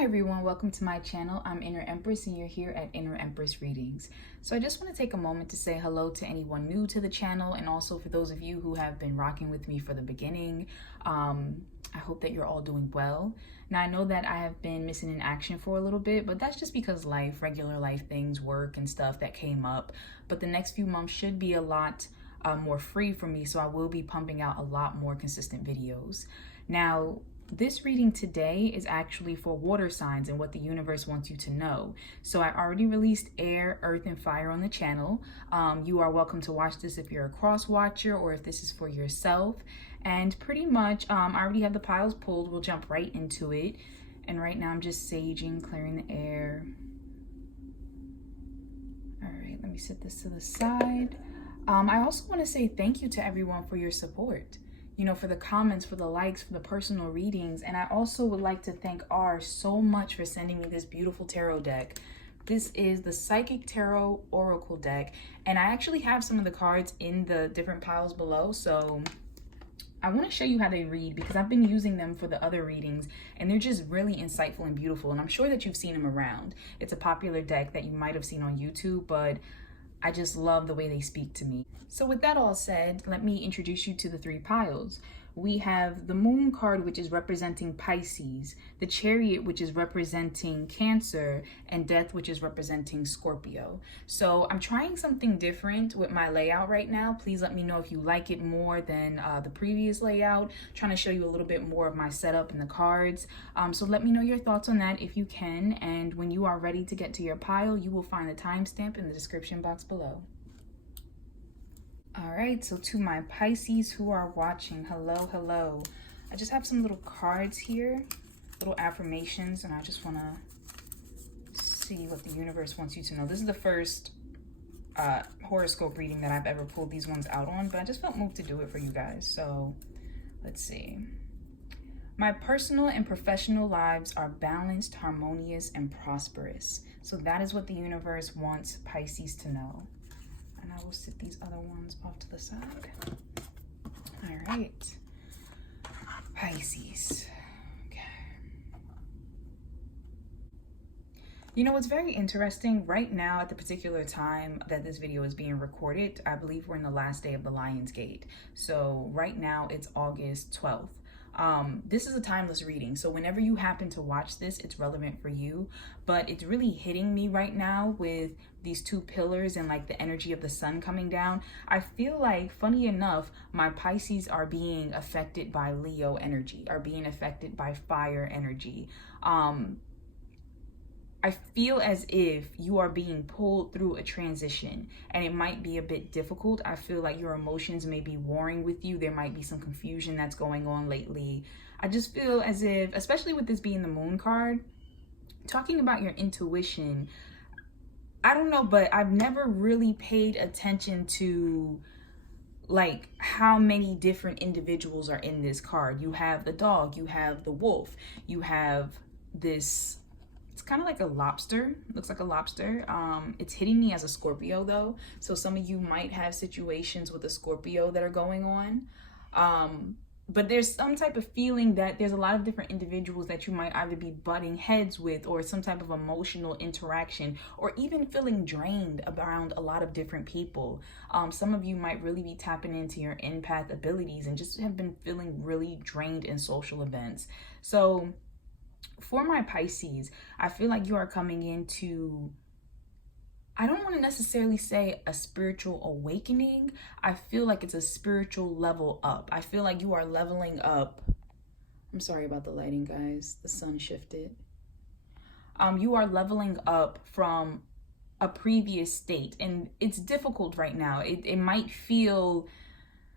Hi everyone, welcome to my channel. I'm Inner Empress and you're here at Inner Empress Readings. So I just want to take a moment to say hello to anyone new to the channel, and also for those of you who have been rocking with me for the beginning. I hope that you're all doing well. Now I know that I have been missing in action for a little bit, but that's just because regular life things, work and stuff that came up. But the next few months should be a lot more free for me, so I will be pumping out a lot more consistent videos. Now, this reading today is actually for water signs and what the universe wants you to know. So I already released air, earth, and fire on the channel. You are welcome to watch this if you're a cross watcher or if this is for yourself. And pretty much, I already have the piles pulled. We'll jump right into it. And right now I'm just saging, clearing the air. All right, let me set this to the side. I also want to say thank you to everyone for your support. You know, for the comments, for the likes, for the personal readings. And I also would like to thank R so much for sending me this beautiful tarot deck. This is the Psychic Tarot Oracle deck. And I actually have some of the cards in the different piles below. So I want to show you how they read because I've been using them for the other readings and they're just really insightful and beautiful. And I'm sure that you've seen them around. It's a popular deck that you might have seen on YouTube, but I just love the way they speak to me. So with that all said, let me introduce you to the three piles. We have the Moon card, which is representing Pisces, the Chariot, which is representing Cancer, and Death, which is representing Scorpio. So I'm trying something different with my layout right now. Please let me know if you like it more than the previous layout. I'm trying to show you a little bit more of my setup and the cards. So let me know your thoughts on that if you can. And when you are ready to get to your pile, you will find the timestamp in the description box below. All right, so to my Pisces who are watching, hello. I just have some little cards here, little affirmations, and I just want to see what the universe wants you to know. This is the first horoscope reading that I've ever pulled these ones out on, but I just felt moved to do it for you guys. So let's see. My personal and professional lives are balanced, harmonious, and prosperous. So that is what the universe wants Pisces to know. And I will sit these other ones off to the side. All right, Pisces. Okay. You know, what's very interesting right now at the particular time that this video is being recorded, I believe we're in the last day of the Lion's Gate. So right now it's August 12th. This is a timeless reading, so whenever you happen to watch this, it's relevant for you. But it's really hitting me right now with these two pillars and like the energy of the sun coming down. I feel like, funny enough, my Pisces are being affected by Leo energy, are being affected by fire energy. I feel as if you are being pulled through a transition and it might be a bit difficult. I feel like your emotions may be warring with you. There might be some confusion that's going on lately. I just feel as if, especially with this being the Moon card, talking about your intuition, I don't know, but I've never really paid attention to like how many different individuals are in this card. You have the dog, you have the wolf, you have this, it's kind of like a lobster, looks like a lobster. It's hitting me as a Scorpio though. So some of you might have situations with a Scorpio that are going on. But there's some type of feeling that there's a lot of different individuals that you might either be butting heads with or some type of emotional interaction or even feeling drained around a lot of different people. Some of you might really be tapping into your empath abilities and just have been feeling really drained in social events. So for my Pisces, I feel like you are coming into, I don't want to necessarily say a spiritual awakening. I feel like it's a spiritual level up. I feel like you are leveling up. I'm sorry about the lighting, guys. The sun shifted. You are leveling up from a previous state, and it's difficult right now. It might feel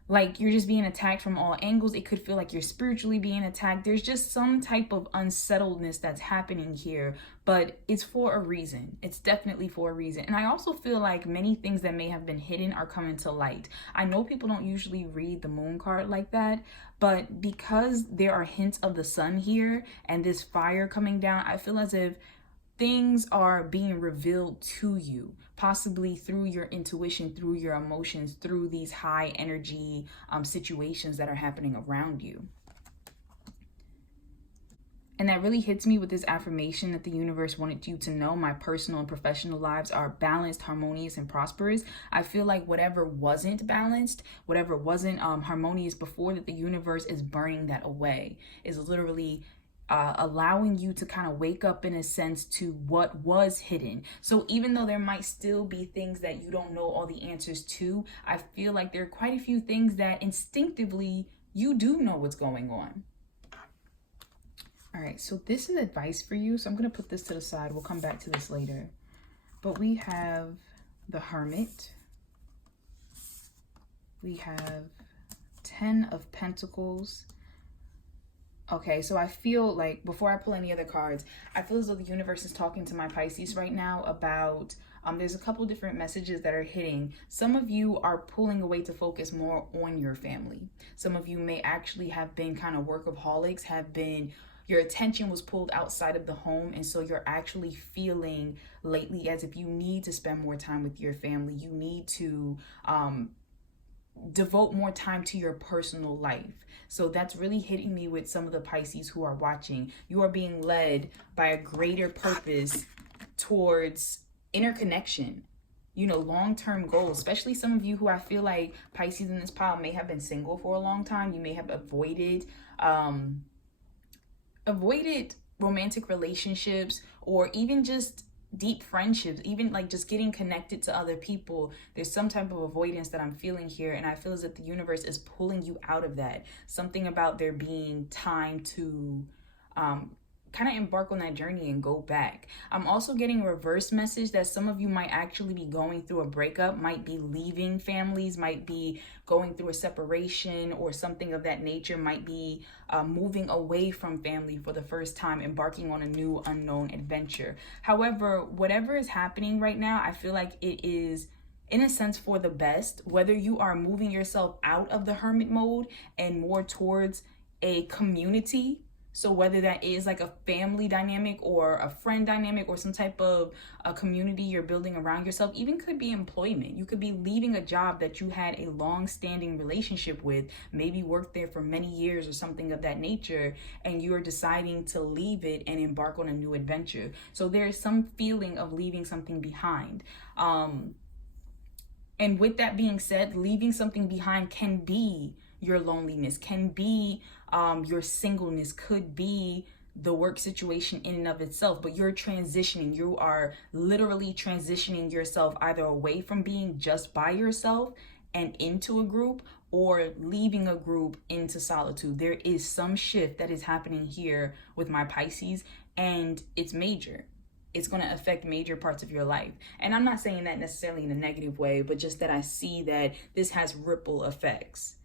like you're just being attacked from all angles. It could feel like you're spiritually being attacked. There's just some type of unsettledness that's happening here, but it's for a reason. It's definitely for a reason. And I also feel like many things that may have been hidden are coming to light. I know people don't usually read the Moon card like that, but because there are hints of the sun here and this fire coming down, I feel as if things are being revealed to you, possibly through your intuition, through your emotions, through these high energy situations that are happening around you. And that really hits me with this affirmation that the universe wanted you to know. My personal and professional lives are balanced, harmonious, and prosperous. I feel like whatever wasn't balanced, whatever wasn't harmonious before, that the universe is burning that away, is literally allowing you to kind of wake up in a sense to what was hidden. So even though there might still be things that you don't know all the answers to, I feel like there are quite a few things that instinctively you do know what's going on. All right, so this is advice for you. So I'm going to put this to the side. We'll come back to this later. But we have the Hermit. We have 10 of Pentacles. Okay, so I feel like, before I pull any other cards, I feel as though the universe is talking to my Pisces right now about, there's a couple different messages that are hitting. Some of you are pulling away to focus more on your family. Some of you may actually have been kind of workaholics, your attention was pulled outside of the home, and so you're actually feeling lately as if you need to spend more time with your family. You need to devote more time to your personal life. So that's really hitting me with some of the Pisces who are watching. You are being led by a greater purpose towards interconnection, long-term goals, especially some of you who I feel like Pisces in this pile may have been single for a long time. You may have avoided romantic relationships, or even just deep friendships, even like just getting connected to other people. There's some type of avoidance that I'm feeling here, and I feel as if the universe is pulling you out of that. Something about there being time to kind of embark on that journey and go back. I'm also getting a reverse message that some of you might actually be going through a breakup, might be leaving families, might be going through a separation or something of that nature, might be moving away from family for the first time, embarking on a new unknown adventure. However, whatever is happening right now, I feel like it is, in a sense, for the best. Whether you are moving yourself out of the hermit mode and more towards a community, so whether that is like a family dynamic or a friend dynamic or some type of a community you're building around yourself, even could be employment. You could be leaving a job that you had a long-standing relationship with, maybe worked there for many years or something of that nature, and you are deciding to leave it and embark on a new adventure. So there is some feeling of leaving something behind. And with that being said, leaving something behind can be your loneliness, can be your singleness, could be the work situation in and of itself, but you're transitioning. You are literally transitioning yourself either away from being just by yourself and into a group, or leaving a group into solitude. There is some shift that is happening here with my Pisces, and it's major. It's going to affect major parts of your life. And I'm not saying that necessarily in a negative way, but just that I see that this has ripple effects.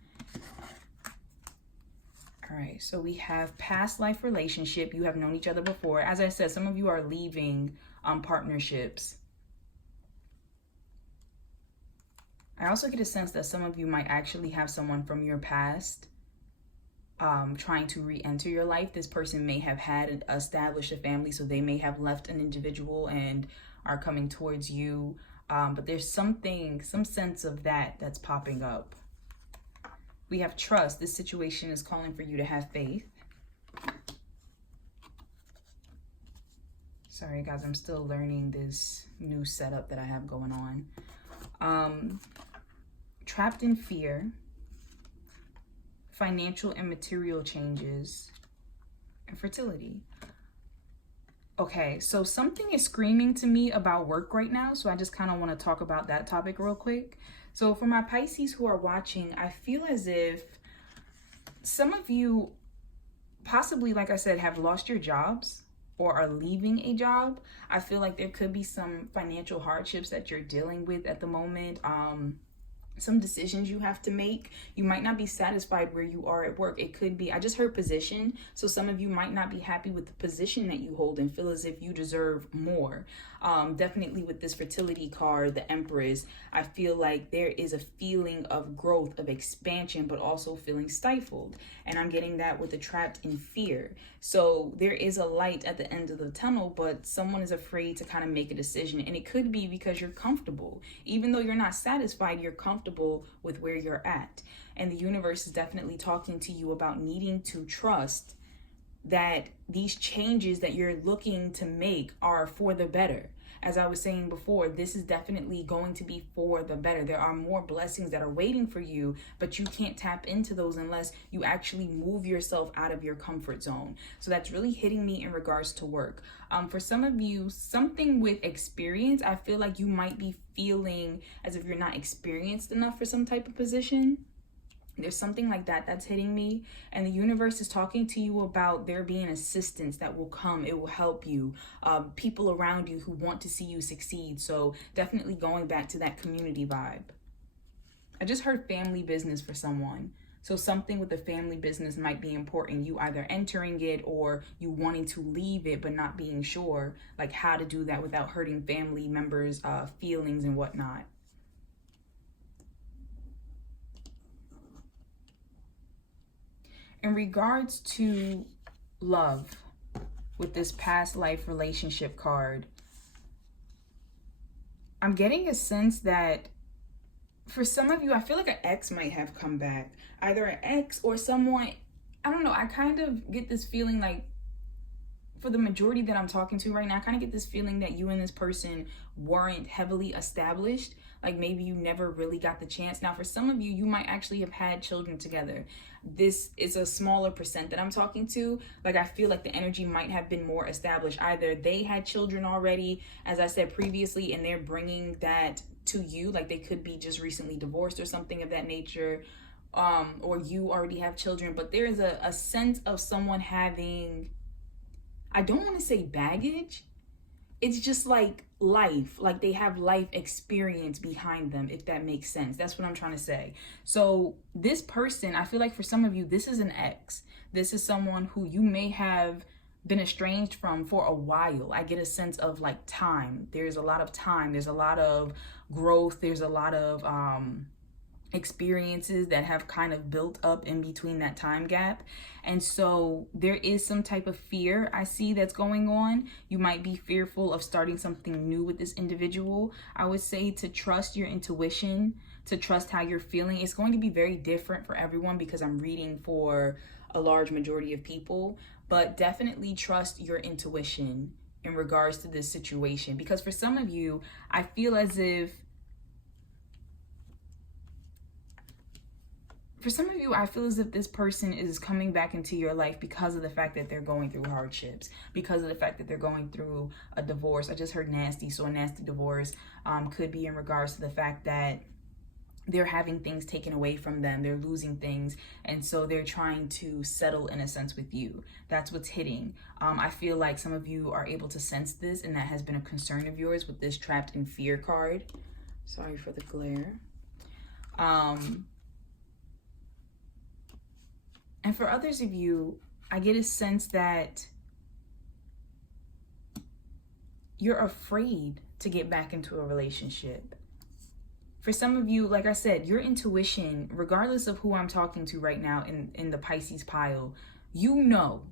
All right, so we have past life relationship. You have known each other before. As I said, some of you are leaving partnerships. I also get a sense that some of you might actually have someone from your past trying to re-enter your life. This person may have had established a family, so they may have left an individual and are coming towards you. But there's some sense of that's popping up. We have trust. This situation is calling for you to have faith. Sorry, guys, I'm still learning this new setup that I have going on. Trapped in fear, financial and material changes, and fertility. Okay, so something is screaming to me about work right now, so I just kind of want to talk about that topic real quick. So for my Pisces who are watching, I feel as if some of you possibly, like I said, have lost your jobs or are leaving a job. I feel like there could be some financial hardships that you're dealing with at the moment. Some decisions you have to make. You might not be satisfied where you are at work. It could be, I just heard position. So some of you might not be happy with the position that you hold and feel as if you deserve more. Definitely with this fertility card, the Empress, I feel like there is a feeling of growth, of expansion, but also feeling stifled. And I'm getting that with the trapped in fear. So there is a light at the end of the tunnel, but someone is afraid to kind of make a decision. And it could be because you're comfortable. Even though you're not satisfied, you're comfortable with where you're at. And the universe is definitely talking to you about needing to trust that these changes that you're looking to make are for the better. As I was saying before, this is definitely going to be for the better. There are more blessings that are waiting for you, but you can't tap into those unless you actually move yourself out of your comfort zone. So that's really hitting me in regards to work. For some of you, something with experience, I feel like you might be feeling as if you're not experienced enough for some type of position. There's something like that that's hitting me, and the universe is talking to you about there being assistance that will come. It will help you, people around you who want to see you succeed. So definitely going back to that community vibe. I just heard family business for someone. So something with the family business might be important. You either entering it or you wanting to leave it, but not being sure like how to do that without hurting family members' feelings and whatnot. In regards to love, with this past life relationship card, I'm getting a sense that for some of you, I feel like an ex might have come back. Either an ex or someone, I don't know, I kind of get this feeling like, for the majority that I'm talking to right now, I kind of get this feeling that you and this person weren't heavily established. Like maybe you never really got the chance. Now, for some of you, you might actually have had children together. This is a smaller percent that I'm talking to. Like I feel like the energy might have been more established. Either they had children already, as I said previously, and they're bringing that to you. Like they could be just recently divorced or something of that nature. Or you already have children. But there is a sense of someone having, I don't want to say baggage. It's just like life, like they have life experience behind them, if that makes sense. That's what I'm trying to say. So this person, I feel like for some of you, this is an ex. This is someone who you may have been estranged from for a while. I get a sense of like time. There's a lot of time. There's a lot of growth. There's a lot of experiences that have kind of built up in between that time gap. And so there is some type of fear I see that's going on. You might be fearful of starting something new with this individual. I would say to trust your intuition, to trust how you're feeling. It's going to be very different for everyone because I'm reading for a large majority of people, but definitely trust your intuition in regards to this situation. Because for some of you, I feel as if this person is coming back into your life because of the fact that they're going through hardships, because of the fact that they're going through a divorce. I just heard nasty, so a nasty divorce could be in regards to the fact that they're having things taken away from them, they're losing things, and so they're trying to settle in a sense with you. That's what's hitting. I feel like some of you are able to sense this, and that has been a concern of yours with this trapped in fear card. Sorry for the glare. And for others of you, I get a sense that you're afraid to get back into a relationship. For some of you, like I said, your intuition, regardless of who I'm talking to right now in the Pisces pile, you know.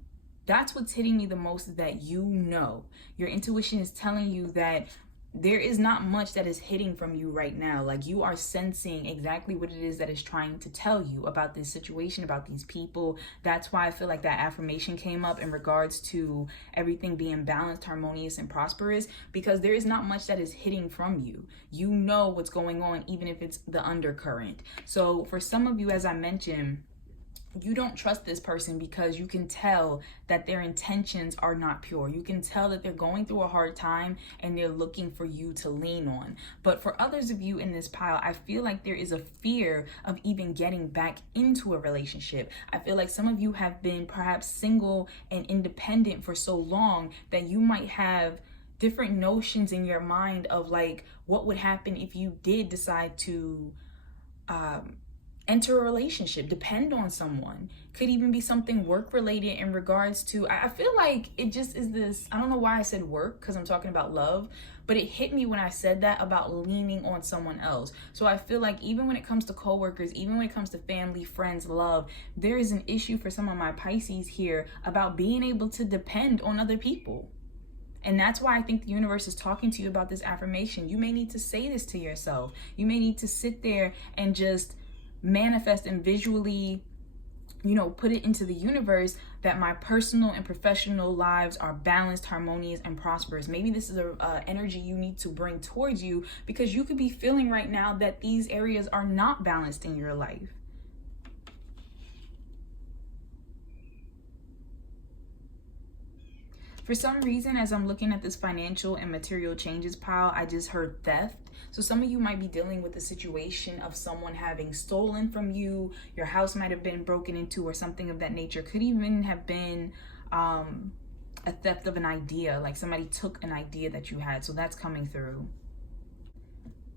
That's what's hitting me the most, is that you know. Your intuition is telling you that there is not much that is hitting from you right now. Like you are sensing exactly what it is that is trying to tell you about this situation, about these people. That's why I feel like that affirmation came up in regards to everything being balanced, harmonious, and prosperous, because there is not much that is hitting from you. You know what's going on, even if it's the undercurrent. So for some of you, as I mentioned, you don't trust this person because you can tell that their intentions are not pure. You can tell that they're going through a hard time and they're looking for you to lean on. But for others of you in this pile, I feel like there is a fear of even getting back into a relationship. I feel like some of you have been perhaps single and independent for so long that you might have different notions in your mind of like what would happen if you did decide to enter a relationship, depend on someone. Could even be something work related in regards to, I feel like it just is this, I don't know why I said work because I'm talking about love, but it hit me when I said that about leaning on someone else. So I feel like even when it comes to coworkers, even when it comes to family, friends, love, there is an issue for some of my Pisces here about being able to depend on other people. And that's why I think the universe is talking to you about this affirmation. You may need to say this to yourself. You may need to sit there and just manifest and visually put it into the universe that my personal and professional lives are balanced, harmonious, and prosperous. Maybe this is a energy you need to bring towards you, because you could be feeling right now that these areas are not balanced in your life. For some reason, as I'm looking at this financial and material changes pile, I just heard theft. So some of you might be dealing with a situation of someone having stolen from you. Your house might have been broken into or something of that nature. Could even have been a theft of an idea, like somebody took an idea that you had. So that's coming through.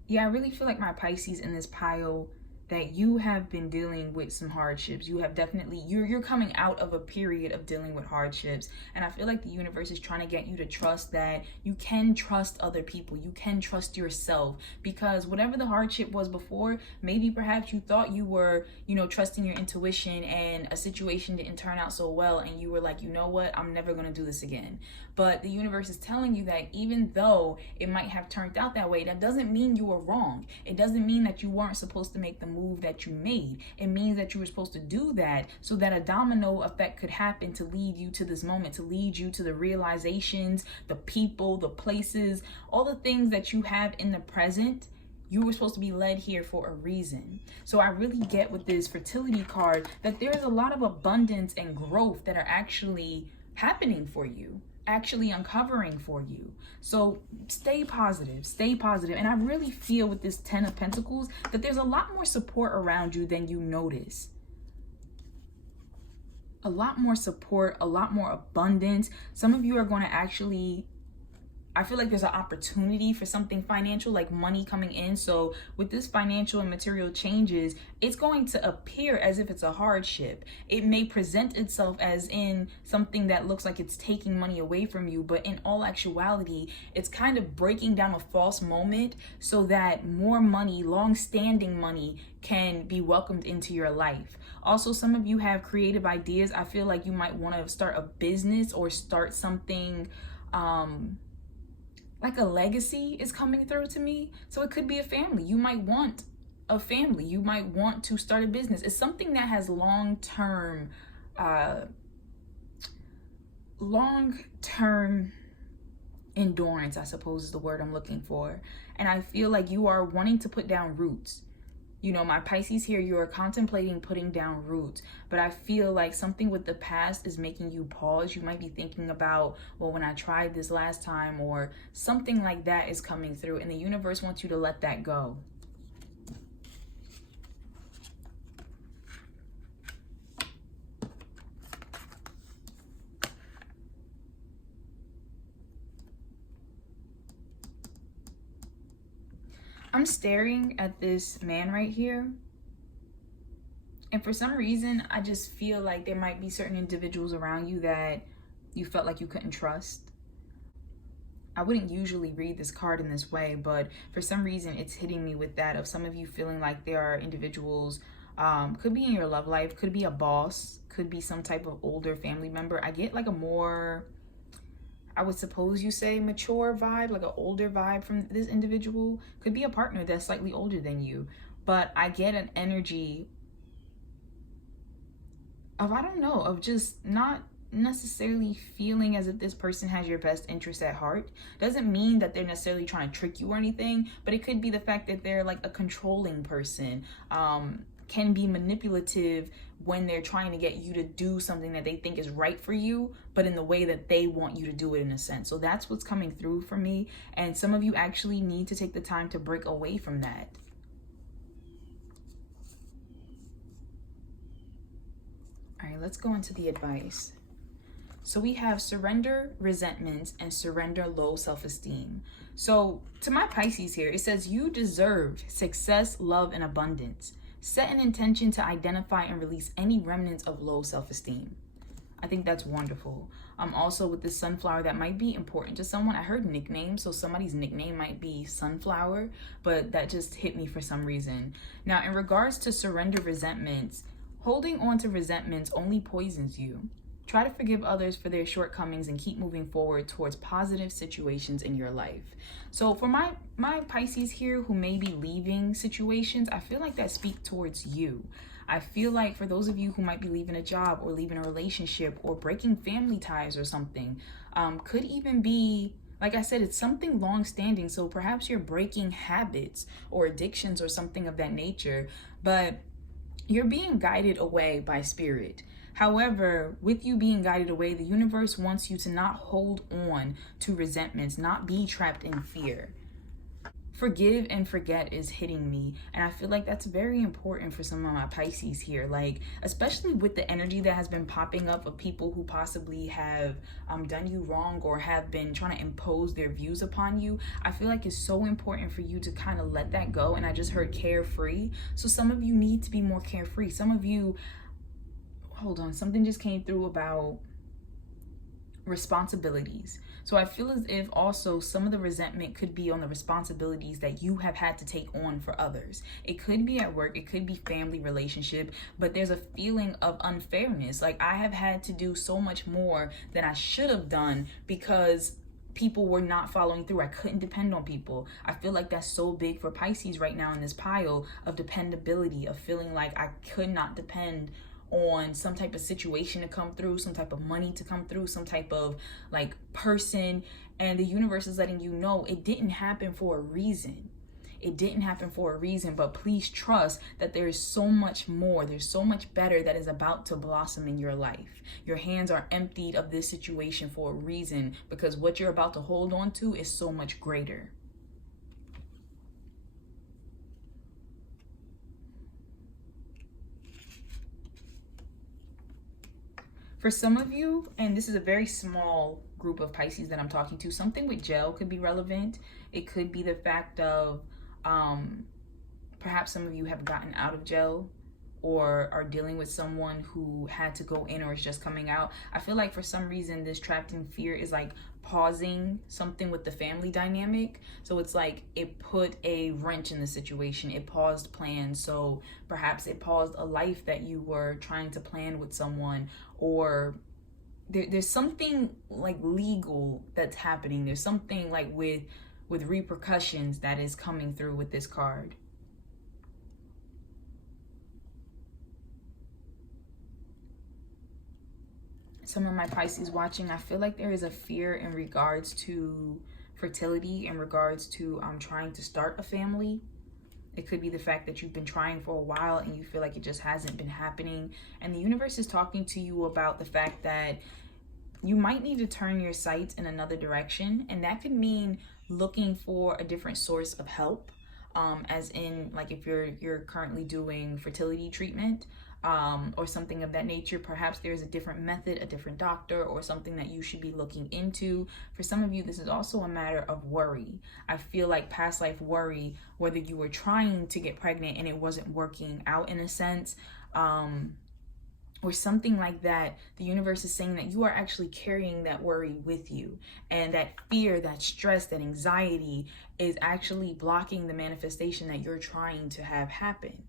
Yeah, I really feel like my Pisces in this pile, that you have been dealing with some hardships. You have definitely, you're coming out of a period of dealing with hardships. And I feel like the universe is trying to get you to trust that you can trust other people. You can trust yourself, because whatever the hardship was before, maybe perhaps you thought you were, trusting your intuition, and a situation didn't turn out so well. And you were like, you know what, I'm never going to do this again. But the universe is telling you that even though it might have turned out that way, that doesn't mean you were wrong. It doesn't mean that you weren't supposed to make the move that you made. It means that you were supposed to do that so that a domino effect could happen to lead you to this moment, to lead you to the realizations, the people, the places, all the things that you have in the present. You were supposed to be led here for a reason. So I really get with this fertility card that there's a lot of abundance and growth that are actually happening for you, actually uncovering for you. So stay positive, stay positive. And I really feel with this 10 of Pentacles that there's a lot more support around you than you notice. A lot more support, a lot more abundance. Some of you are going to actually, I feel like there's an opportunity for something financial, like money coming in. So with this financial and material changes, it's going to appear as if it's a hardship. It may present itself as in something that looks like it's taking money away from you, but in all actuality, it's kind of breaking down a false moment so that more money, long-standing money, can be welcomed into your life. Also, some of you have creative ideas. I feel like you might want to start a business or start something, like a legacy is coming through to me. So it could be a family. You might want a family. You might want to start a business. It's something that has long-term endurance, I suppose is the word I'm looking for. And I feel like you are wanting to put down roots. My Pisces here, you are contemplating putting down roots, but I feel like something with the past is making you pause. You might be thinking about, well, when I tried this last time, or something like that is coming through, and the universe wants you to let that go. I'm staring at this man right here. And for some reason, I just feel like there might be certain individuals around you that you felt like you couldn't trust. I wouldn't usually read this card in this way, but for some reason, it's hitting me with that of some of you feeling like there are individuals, could be in your love life, could be a boss, could be some type of older family member. I get like a more, I would suppose you say, mature vibe, like an older vibe from this individual. Could be a partner that's slightly older than you. But I get an energy of, I don't know, of just not necessarily feeling as if this person has your best interest at heart. Doesn't mean that they're necessarily trying to trick you or anything, but it could be the fact that they're like a controlling person, can be manipulative when they're trying to get you to do something that they think is right for you, but in the way that they want you to do it, in a sense. So that's what's coming through for me. And some of you actually need to take the time to break away from that. All right, let's go into the advice. So we have surrender resentments and surrender low self-esteem. So to my Pisces here, it says you deserve success, love, and abundance. Set an intention to identify and release any remnants of low self-esteem. I think that's wonderful. Also with this sunflower, that might be important to someone. I heard nickname, so somebody's nickname might be Sunflower, but that just hit me for some reason. Now, in regards to surrender resentments, holding on to resentments only poisons you. Try to forgive others for their shortcomings and keep moving forward towards positive situations in your life. So for my Pisces here who may be leaving situations, I feel like that speaks towards you. I feel like for those of you who might be leaving a job or leaving a relationship or breaking family ties or something, could even be, like I said, it's something long-standing. So perhaps you're breaking habits or addictions or something of that nature, but you're being guided away by spirit. However, with you being guided away, the universe wants you to not hold on to resentments, not be trapped in fear. Forgive and forget is hitting me, and I feel like that's very important for some of my Pisces here, like especially with the energy that has been popping up of people who possibly have done you wrong or have been trying to impose their views upon you. I feel like it's so important for you to kind of let that go. And I just heard carefree, so some of you need to be more carefree. Some of you, hold on, something just came through about responsibilities. So I feel as if also some of the resentment could be on the responsibilities that you have had to take on for others. It could be at work, it could be family relationship, but there's a feeling of unfairness. Like I have had to do so much more than I should have done because people were not following through. I couldn't depend on people. I feel like that's so big for Pisces right now in this pile of dependability, of feeling like I could not depend on some type of situation to come through, some type of money to come through, some type of like person. And the universe is letting you know it didn't happen for a reason. It didn't happen for a reason, but please trust that there is so much more. There's so much better that is about to blossom in your life. Your hands are emptied of this situation for a reason, because what you're about to hold on to is so much greater. For some of you, and this is a very small group of Pisces that I'm talking to, something with jail could be relevant. It could be the fact of perhaps some of you have gotten out of jail or are dealing with someone who had to go in or is just coming out. I feel like for some reason this trapped in fear is like pausing something with the family dynamic. So it's like it put a wrench in the situation. It paused plans. So perhaps it paused a life that you were trying to plan with someone, or there's something like legal that's happening. There's something like with repercussions that is coming through with this card. Some of my Pisces watching, I feel like there is a fear in regards to fertility, in regards to trying to start a family. It could be the fact that you've been trying for a while and you feel like it just hasn't been happening. And the universe is talking to you about the fact that you might need to turn your sights in another direction. And that could mean looking for a different source of help. As in, like if you're currently doing fertility treatment, or something of that nature, perhaps there's a different method, a different doctor, or something that you should be looking into. For some of you, this is also a matter of worry. I feel like past life worry, whether you were trying to get pregnant and it wasn't working out in a sense, or something like that. The universe is saying that you are actually carrying that worry with you, and that fear, that stress, that anxiety is actually blocking the manifestation that you're trying to have happen.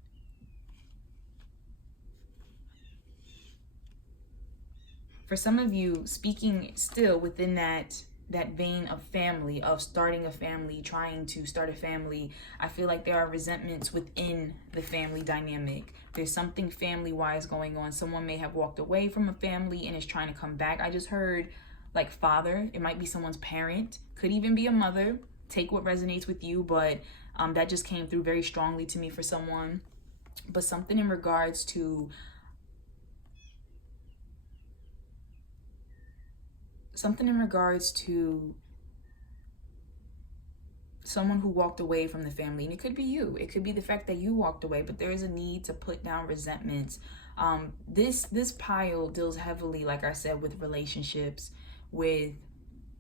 For some of you, speaking still within that vein of family, of starting a family, trying to start a family, I feel like there are resentments within the family dynamic. There's something family-wise going on. Someone may have walked away from a family and is trying to come back. I just heard like father. It might be someone's parent. Could even be a mother. Take what resonates with you, but that just came through very strongly to me for someone. But something in regards to someone who walked away from the family. And it could be you. It could be the fact that you walked away, but there is a need to put down resentments. This pile deals heavily, like I said, with relationships, with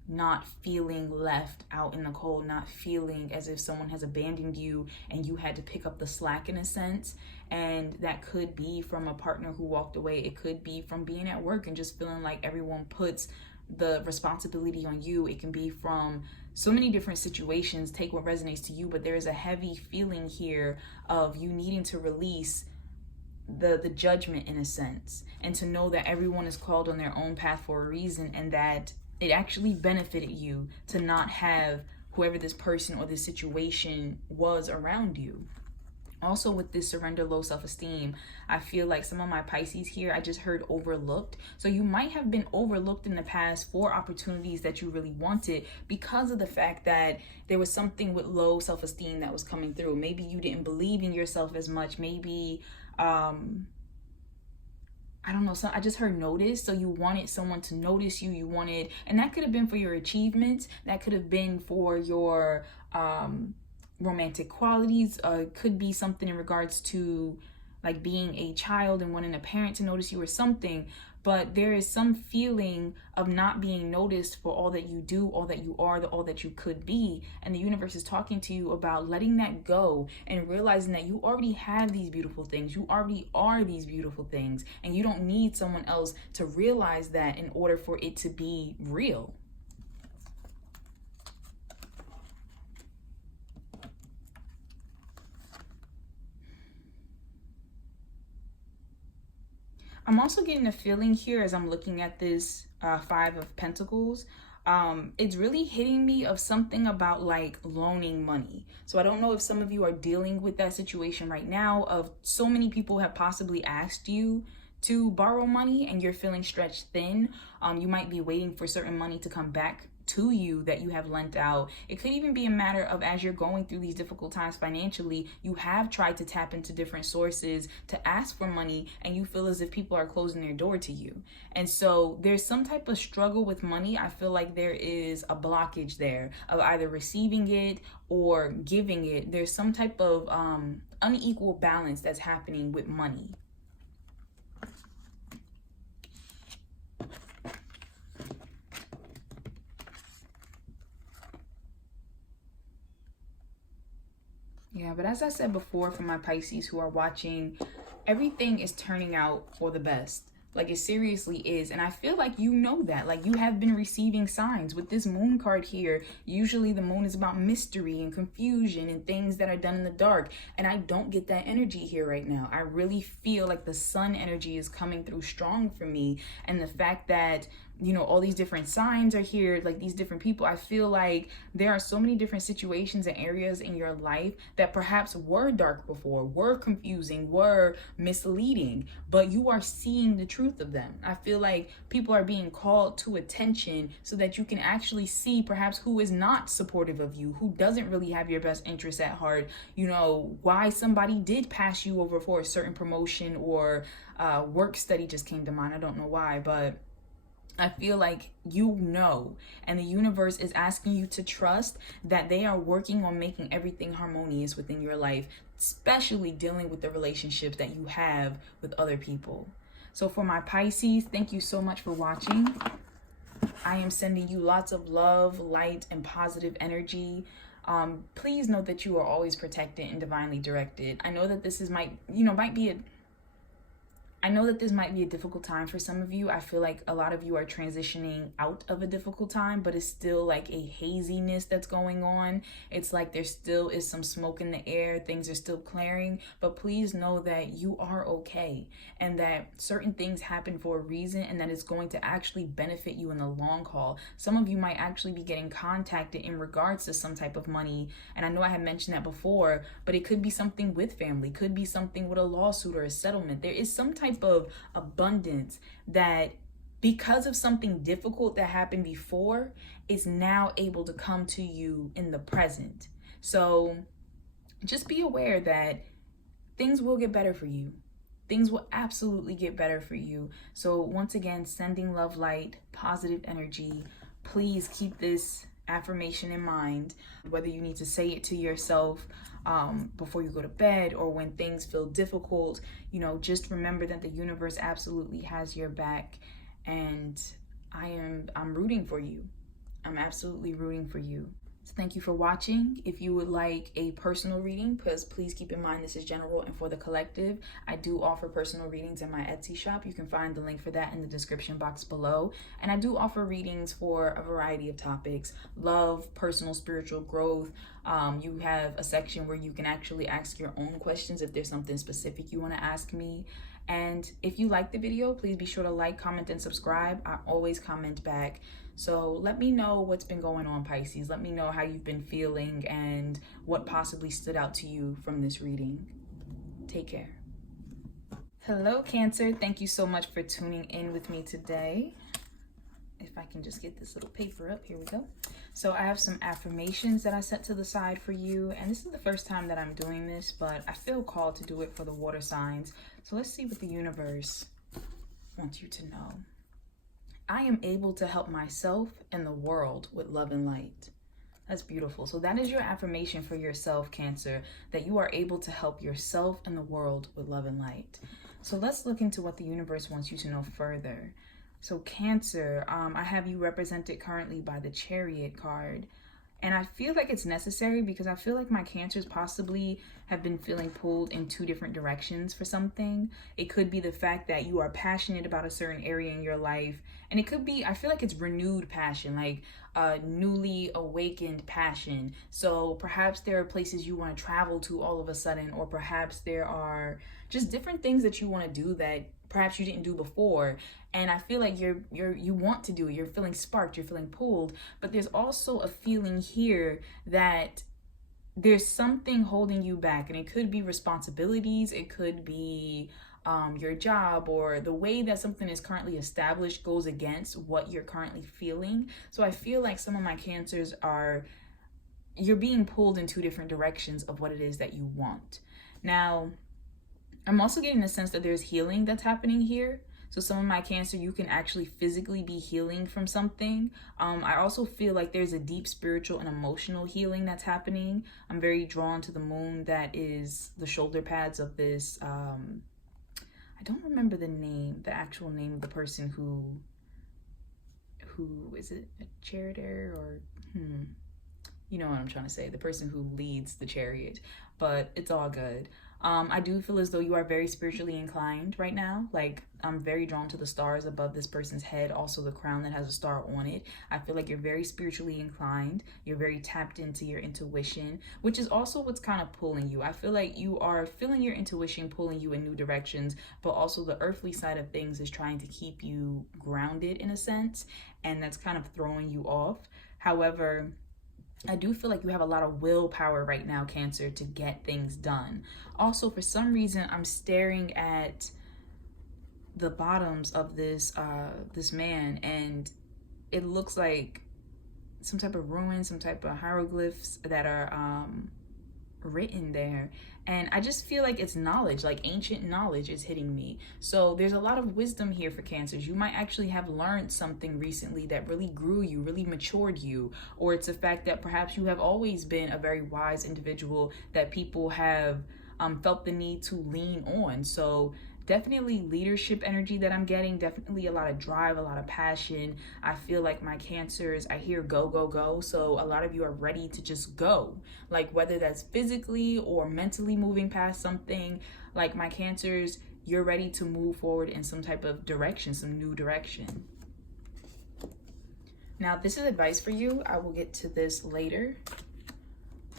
not feeling left out in the cold, not feeling as if someone has abandoned you and you had to pick up the slack in a sense. And that could be from a partner who walked away. It could be from being at work and just feeling like everyone puts the responsibility on you. It can be from so many different situations. Take what resonates to you, but there is a heavy feeling here of you needing to release the judgment in a sense, and to know that everyone is called on their own path for a reason, and that it actually benefited you to not have whoever this person or this situation was around you. Also, with this surrender, low self-esteem, I feel like some of my Pisces here, I just heard overlooked. So you might have been overlooked in the past for opportunities that you really wanted because of the fact that there was something with low self-esteem that was coming through. Maybe you didn't believe in yourself as much. Maybe, I don't know, so I just heard notice. So you wanted someone to notice you. You wanted, and that could have been for your achievements. That could have been for your, romantic qualities. Could be something in regards to like being a child and wanting a parent to notice you or something. But there is some feeling of not being noticed for all that you do, all that you are, all that you could be. And the universe is talking to you about letting that go and realizing that you already have these beautiful things. You already are these beautiful things. And you don't need someone else to realize that in order for it to be real. I'm also getting a feeling here as I'm looking at this Five of Pentacles. It's really hitting me of something about like loaning money. So I don't know if some of you are dealing with that situation right now of so many people have possibly asked you to borrow money and you're feeling stretched thin. You might be waiting for certain money to come back to you that you have lent out. It could even be a matter of, as you're going through these difficult times financially, you have tried to tap into different sources to ask for money and you feel as if people are closing their door to you. And so there's some type of struggle with money. I feel like there is a blockage there of either receiving it or giving it. There's some type of unequal balance that's happening with money. Yeah, but as I said before, for my Pisces who are watching, everything is turning out for the best. Like, it seriously is. And I feel like you know that. Like, you have been receiving signs. With this moon card here, usually the moon is about mystery and confusion and things that are done in the dark. And I don't get that energy here right now. I really feel like the sun energy is coming through strong for me. And the fact that, you know, all these different signs are here, like these different people, I feel like there are so many different situations and areas in your life that perhaps were dark before, were confusing, were misleading, but you are seeing the truth of them. I feel like people are being called to attention so that you can actually see perhaps who is not supportive of you, who doesn't really have your best interests at heart, you know, why somebody did pass you over for a certain promotion or work study just came to mind. I don't know why, but I feel like you know, and the universe is asking you to trust that they are working on making everything harmonious within your life, especially dealing with the relationships that you have with other people. So for my Pisces, thank you so much for watching. I am sending you lots of love, light, and positive energy. Please know that you are always protected and divinely directed. I know that this might be a difficult time for some of you. I feel like a lot of you are transitioning out of a difficult time, but it's still like a haziness that's going on. It's like there still is some smoke in the air. Things are still clearing, but please know that you are okay and that certain things happen for a reason and that it's going to actually benefit you in the long haul. Some of you might actually be getting contacted in regards to some type of money. And I know I had mentioned that before, but it could be something with family, could be something with a lawsuit or a settlement. There is some type of abundance that, because of something difficult that happened before, is now able to come to you in the present. So just be aware that things will get better for you. Things will absolutely get better for you. So once again, sending love, light, positive energy. Please keep this affirmation in mind, whether you need to say it to yourself before you go to bed or when things feel difficult. You know, just remember that the universe absolutely has your back, and I'm rooting for you. I'm absolutely rooting for you. So thank you for watching. If you would like a personal reading, because please keep in mind this is general and for the collective, I do offer personal readings in my Etsy shop. You can find the link for that in the description box below. And I do offer readings for a variety of topics: love, personal spiritual growth. You have a section where you can actually ask your own questions if there's something specific you want to ask me. And if you like the video, please be sure to like, comment, and subscribe. I always comment back. So let me know what's been going on, Pisces. Let me know how you've been feeling and what possibly stood out to you from this reading. Take care. Hello, Cancer. Thank you so much for tuning in with me today. If I can just get this little paper up, here we go. So I have some affirmations that I set to the side for you, and this is the first time that I'm doing this, but I feel called to do it for the water signs. So let's see what the universe wants you to know. I am able to help myself and the world with love and light. That's beautiful. So that is your affirmation for yourself, Cancer, that you are able to help yourself and the world with love and light. So let's look into what the universe wants you to know further. So Cancer, I have you represented currently by the Chariot card. And I feel like it's necessary because I feel like my Cancers possibly have been feeling pulled in two different directions for something. It could be the fact that you are passionate about a certain area in your life. And it could be, I feel like it's renewed passion, like newly awakened passion. So perhaps there are places you want to travel to all of a sudden, or perhaps there are just different things that you want to do that perhaps you didn't do before. And I feel like you want to do it. You're feeling sparked, you're feeling pulled, but there's also a feeling here that there's something holding you back, and it could be responsibilities, it could be your job, or the way that something is currently established goes against what you're currently feeling. So I feel like some of my Cancers you're being pulled in two different directions of what it is that you want. Now, I'm also getting the sense that there's healing that's happening here. So some of my Cancer, you can actually physically be healing from something. I also feel like there's a deep spiritual and emotional healing that's happening. I'm very drawn to the moon that is the shoulder pads of this. I don't remember the actual name of the person who is it a charioteer, or you know what I'm trying to say, the person who leads the chariot, but it's all good. I do feel as though you are very spiritually inclined right now. Like, I'm very drawn to the stars above this person's head, also the crown that has a star on it. I feel like you're very spiritually inclined. You're very tapped into your intuition, which is also what's kind of pulling you. I feel like you are feeling your intuition pulling you in new directions, but also the earthly side of things is trying to keep you grounded in a sense, and that's kind of throwing you off. However, I do feel like you have a lot of willpower right now, Cancer, to get things done. Also, for some reason, I'm staring at the bottoms of this man, and it looks like some type of ruin, some type of hieroglyphs that are written there. And I just feel like it's knowledge, like ancient knowledge is hitting me. So there's a lot of wisdom here for Cancers. You might actually have learned something recently that really grew you, really matured you, or it's a fact that perhaps you have always been a very wise individual that people have felt the need to lean on. So definitely leadership energy that I'm getting, definitely a lot of drive, a lot of passion. I feel like my Cancers, I hear go, go, go. So a lot of you are ready to just go, like whether that's physically or mentally moving past something. Like my Cancers, you're ready to move forward in some type of direction, some new direction. Now, this is advice for you. I will get to this later.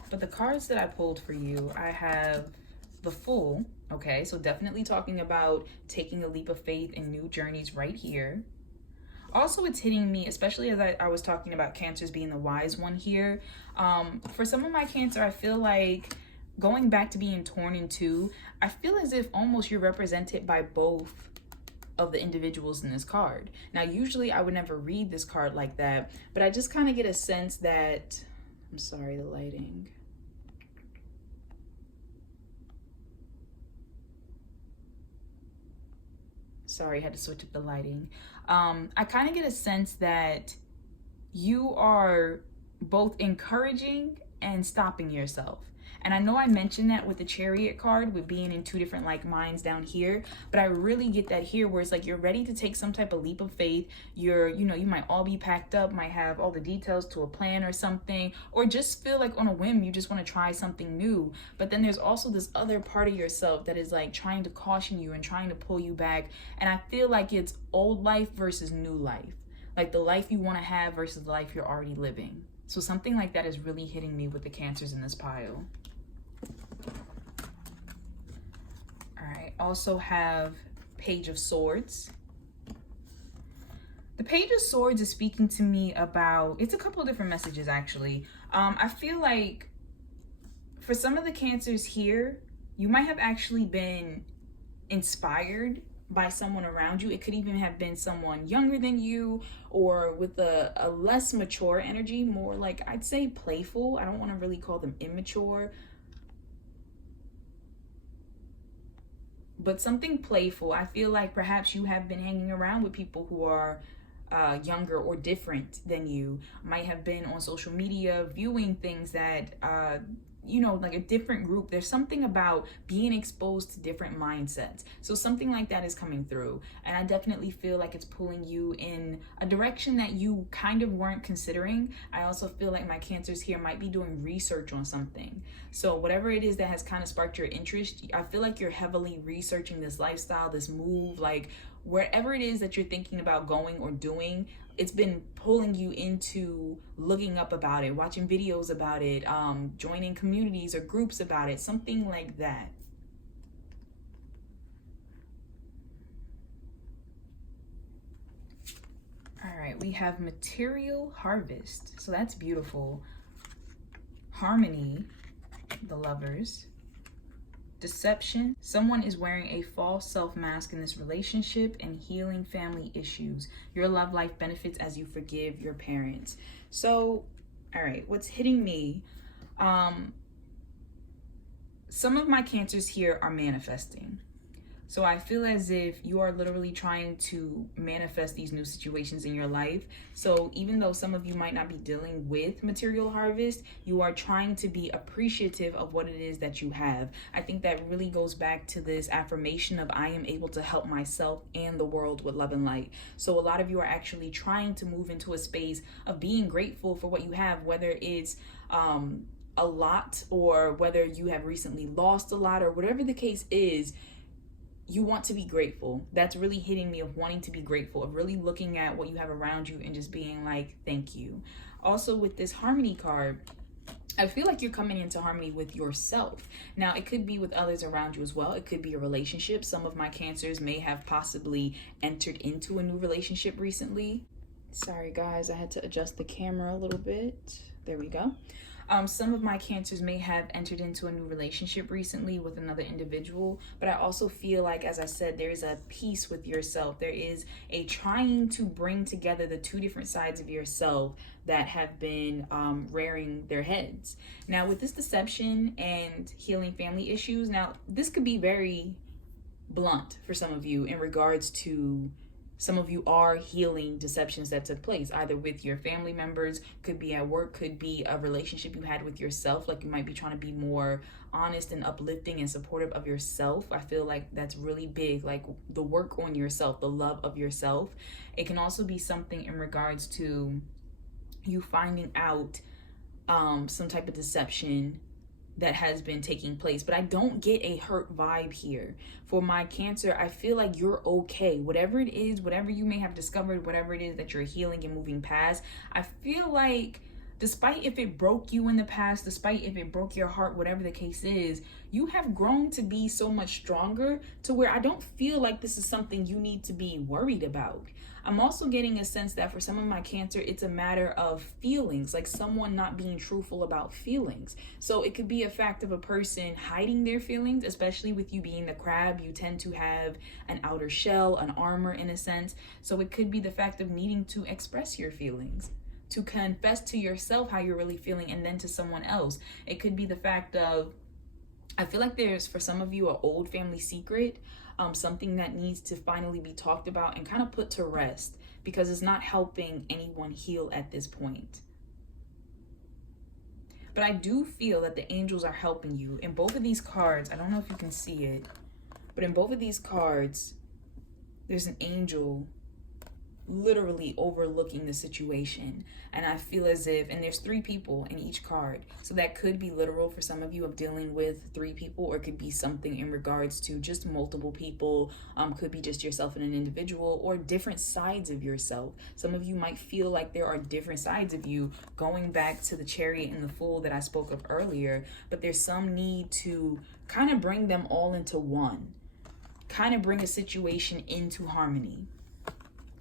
But the cards that I pulled for you, I have the Fool. Okay, so definitely talking about taking a leap of faith in new journeys right here. Also, it's hitting me, especially as I was talking about Cancers being the wise one here. For some of my Cancer, I feel like going back to being torn in two, I feel as if almost you're represented by both of the individuals in this card. Now, usually I would never read this card like that, but I just kind of get a sense that, I'm sorry, the lighting. Sorry, I had to switch up the lighting. I kind of get a sense that you are both encouraging and stopping yourself. And I know I mentioned that with the Chariot card, with being in two different like minds down here, but I really get that here where it's like you're ready to take some type of leap of faith. You might all be packed up, might have all the details to a plan or something, or just feel like on a whim, you just want to try something new. But then there's also this other part of yourself that is like trying to caution you and trying to pull you back. And I feel like it's old life versus new life, like the life you want to have versus the life you're already living. So something like that is really hitting me with the Cancers in this pile. All right, also have Page of Swords. The Page of Swords is speaking to me about, it's a couple of different messages actually. I feel like for some of the Cancers here, You might have actually been inspired by someone around you. It could even have been someone younger than you or with a less mature energy, more like, I'd say playful. I don't want to really call them immature, but something playful. I feel like perhaps you have been hanging around with people who are younger or different than you, might have been on social media viewing things that like a different group. There's something about being exposed to different mindsets. So something like that is coming through. And I definitely feel like it's pulling you in a direction that you kind of weren't considering. I also feel like my Cancers here might be doing research on something. So whatever it is that has kind of sparked your interest, I feel like you're heavily researching this lifestyle, this move, like wherever it is that you're thinking about going or doing, it's been pulling you into looking up about it, watching videos about it, joining communities or groups about it, something like that. All right, we have material harvest. So that's beautiful. Harmony, the Lovers. Deception. Someone is wearing a false self mask in this relationship, and healing family issues. Your love life benefits as you forgive your parents. So, all right, what's hitting me? Some of my Cancers here are manifesting. So I feel as if you are literally trying to manifest these new situations in your life. So even though some of you might not be dealing with material harvest, you are trying to be appreciative of what it is that you have. I think that really goes back to this affirmation of I am able to help myself and the world with love and light. So a lot of you are actually trying to move into a space of being grateful for what you have, whether it's a lot or whether you have recently lost a lot or whatever the case is. You want to be grateful. That's really hitting me, of wanting to be grateful, of really looking at what you have around you and just being like, thank you. Also with this harmony card, I feel like you're coming into harmony with yourself. Now, it could be with others around you as well. It could be a relationship. Some of my Cancers may have possibly entered into a new relationship recently. Sorry guys, I had to adjust the camera a little bit. There we go. Some of my Cancers may have entered into a new relationship recently with another individual, but I also feel like, as I said, there's a peace with yourself. There is a trying to bring together the two different sides of yourself that have been rearing their heads. Now, with this deception and healing family issues, now this could be very blunt for some of you in regards to some of you are healing deceptions that took place, either with your family members, could be at work, could be a relationship you had with yourself. Like you might be trying to be more honest and uplifting and supportive of yourself. I feel like that's really big, like the work on yourself, the love of yourself. It can also be something in regards to you finding out some type of deception that has been taking place, but I don't get a hurt vibe here. For my Cancer, I feel like you're okay. Whatever it is, whatever you may have discovered, whatever it is that you're healing and moving past, I feel like despite if it broke you in the past, despite if it broke your heart, whatever the case is, you have grown to be so much stronger to where I don't feel like this is something you need to be worried about. I'm also getting a sense that for some of my Cancer, it's a matter of feelings, like someone not being truthful about feelings. So it could be a fact of a person hiding their feelings, especially with you being the crab. You tend to have an outer shell, an armor in a sense. So it could be the fact of needing to express your feelings, to confess to yourself how you're really feeling, and then to someone else. It could be the fact of, I feel like there's, for some of you, an old family secret, something that needs to finally be talked about and kind of put to rest, because it's not helping anyone heal at this point. But I do feel that the angels are helping you. In both of these cards, I don't know if you can see it, but in both of these cards, there's an angel literally overlooking the situation. And I feel as if, and there's 3 people in each card, so that could be literal for some of you of dealing with 3 people, or it could be something in regards to just multiple people, could be just yourself and an individual, or different sides of yourself. Some of you might feel like there are different sides of you, going back to the Chariot and the Fool that I spoke of earlier, but there's some need to kind of bring them all into one, kind of bring a situation into harmony.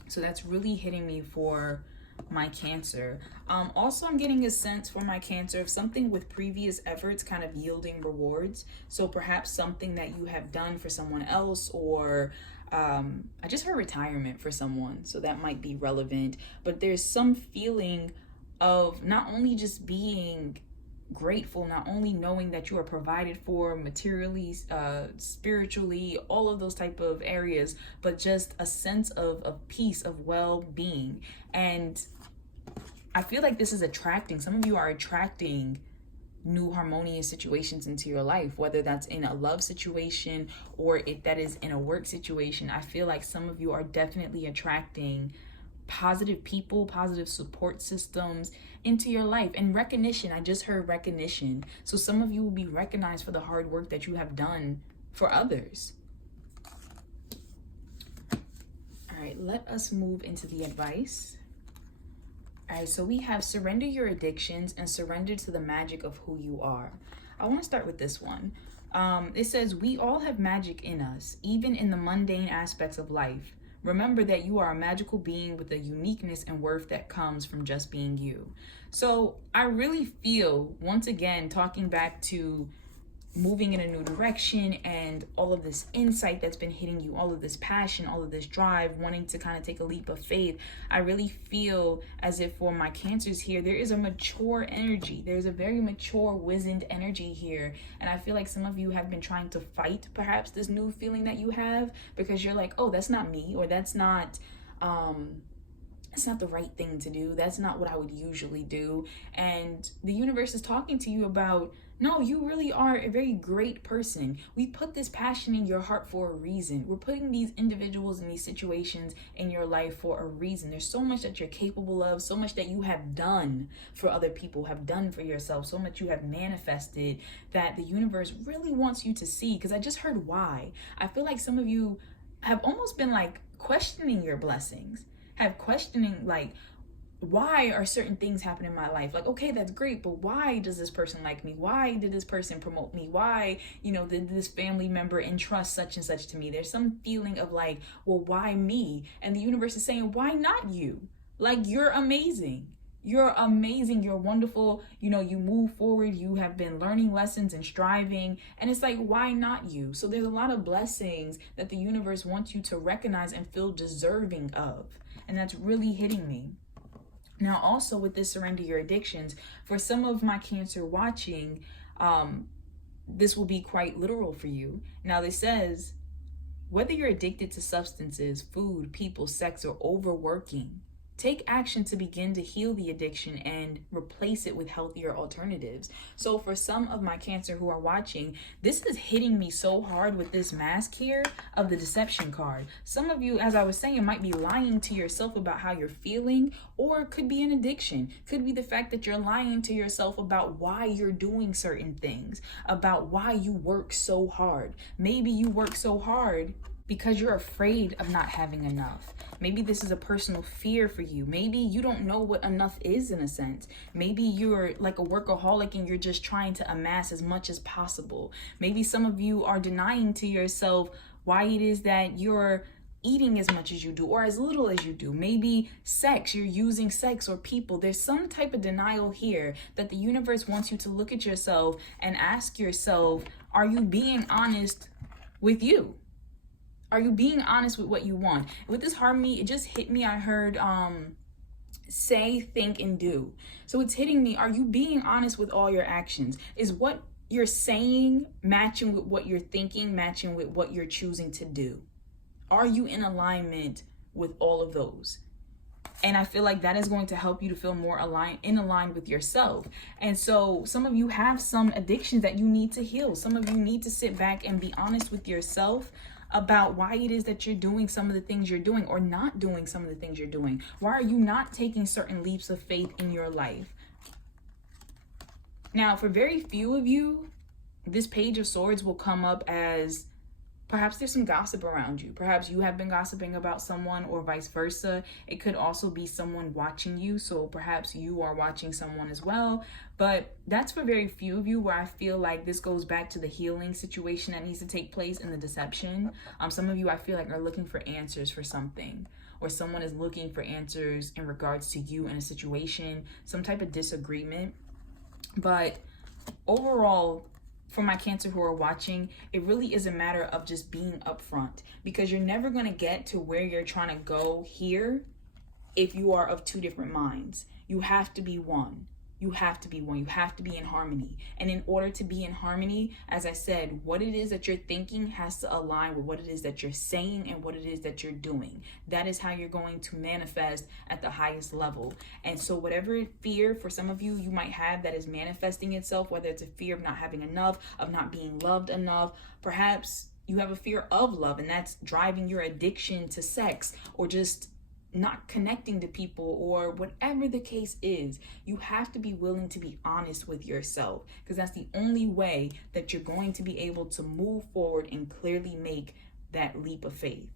So that's really hitting me for my Cancer. Also, I'm getting a sense for my Cancer of something with previous efforts kind of yielding rewards. So perhaps something that you have done for someone else, or I just heard retirement for someone, so that might be relevant. But there's some feeling of not only just being grateful, not only knowing that you are provided for materially, spiritually, all of those type of areas, but just a sense of peace, of well-being. And I feel like this is attracting, some of you are attracting new harmonious situations into your life, whether that's in a love situation or if that is in a work situation. I feel like some of you are definitely attracting positive people, positive support systems into your life. And recognition, I just heard recognition. So some of you will be recognized for the hard work that you have done for others. All right, let us move into the advice. All right, so we have surrender your addictions and surrender to the magic of who you are. I want to start with this one. It says, we all have magic in us, even in the mundane aspects of life. Remember that you are a magical being with a uniqueness and worth that comes from just being you. So I really feel, once again, talking back to moving in a new direction and all of this insight that's been hitting you, all of this passion, all of this drive, wanting to kind of take a leap of faith, I really feel as if for my Cancers here, there is a mature energy. There's a very mature, wizened energy here. And I feel like some of you have been trying to fight perhaps this new feeling that you have, because you're like, oh, that's not me, or that's not the right thing to do. That's not what I would usually do. And the universe is talking to you about, no, you really are a very great person. We put this passion in your heart for a reason. We're putting these individuals in these situations in your life for a reason. There's so much that you're capable of, so much that you have done for other people, have done for yourself, so much you have manifested that the universe really wants you to see. Because I just heard why. I feel like some of you have almost been like questioning your blessings, have questioning like, why are certain things happening in my life? Like, okay, that's great, but why does this person like me? Why did this person promote me? Why, did this family member entrust such and such to me? There's some feeling of like, well, why me? And the universe is saying, why not you? Like, you're amazing. You're amazing. You're wonderful. You move forward. You have been learning lessons and striving. And it's like, why not you? So there's a lot of blessings that the universe wants you to recognize and feel deserving of. And that's really hitting me. Now, also with this surrender your addictions, for some of my Cancer watching, this will be quite literal for you. Now, this says, whether you're addicted to substances, food, people, sex, or overworking, take action to begin to heal the addiction and replace it with healthier alternatives. So for some of my Cancer who are watching, this is hitting me so hard with this mask here of the deception card. Some of you, as I was saying, might be lying to yourself about how you're feeling, or it could be an addiction. Could be the fact that you're lying to yourself about why you're doing certain things, about why you work so hard. Maybe you work so hard because you're afraid of not having enough. Maybe this is a personal fear for you. Maybe you don't know what enough is in a sense. Maybe you're like a workaholic and you're just trying to amass as much as possible. Maybe some of you are denying to yourself why it is that you're eating as much as you do or as little as you do. Maybe sex, you're using sex or people. There's some type of denial here that the universe wants you to look at yourself and ask yourself, are you being honest with you? Are you being honest with what you want? With this harmony, it just hit me. I heard say, think, and do. So it's hitting me. Are you being honest with all your actions? Is what you're saying matching with what you're thinking, matching with what you're choosing to do? Are you in alignment with all of those? And I feel like that is going to help you to feel more aligned with yourself. And so some of you have some addictions that you need to heal. Some of you need to sit back and be honest with yourself about why it is that you're doing some of the things you're doing or not doing some of the things you're doing. Why are you not taking certain leaps of faith in your life? Now, for very few of you, this Page of Swords will come up as perhaps there's some gossip around you. Perhaps you have been gossiping about someone or vice versa. It could also be someone watching you. So perhaps you are watching someone as well. But that's for very few of you, where I feel like this goes back to the healing situation that needs to take place in the deception. Some of you, I feel like, are looking for answers for something. or someone is looking for answers in regards to you in a situation, some type of disagreement. But overall, for my Cancer who are watching, it really is a matter of just being upfront, because you're never going to get to where you're trying to go here if you are of two different minds. You have to be one. You have to be one. You have to be in harmony. And in order to be in harmony, as I said, what it is that you're thinking has to align with what it is that you're saying and what it is that you're doing. That is how you're going to manifest at the highest level. And so whatever fear for some of you might have that is manifesting itself, whether it's a fear of not having enough, of not being loved enough, perhaps you have a fear of love and that's driving your addiction to sex, or just not connecting to people, or whatever the case is, you have to be willing to be honest with yourself, because that's the only way that you're going to be able to move forward and clearly make that leap of faith.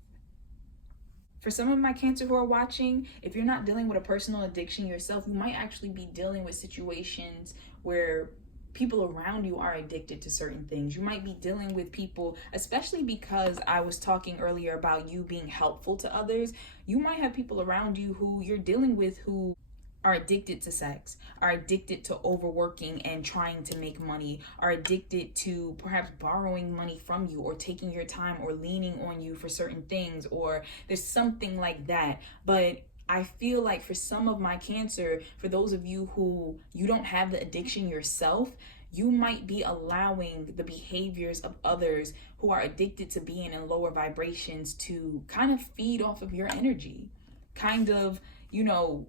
For some of my Cancer who are watching, if you're not dealing with a personal addiction yourself, you might actually be dealing with situations where people around you are addicted to certain things. You might be dealing with people, especially because I was talking earlier about you being helpful to others. You might have people around you who you're dealing with who are addicted to sex, are addicted to overworking and trying to make money, are addicted to perhaps borrowing money from you, or taking your time, or leaning on you for certain things, or there's something like that. But I feel like for some of my Cancer, for those of you who you don't have the addiction yourself, you might be allowing the behaviors of others who are addicted to being in lower vibrations to kind of feed off of your energy, kind of,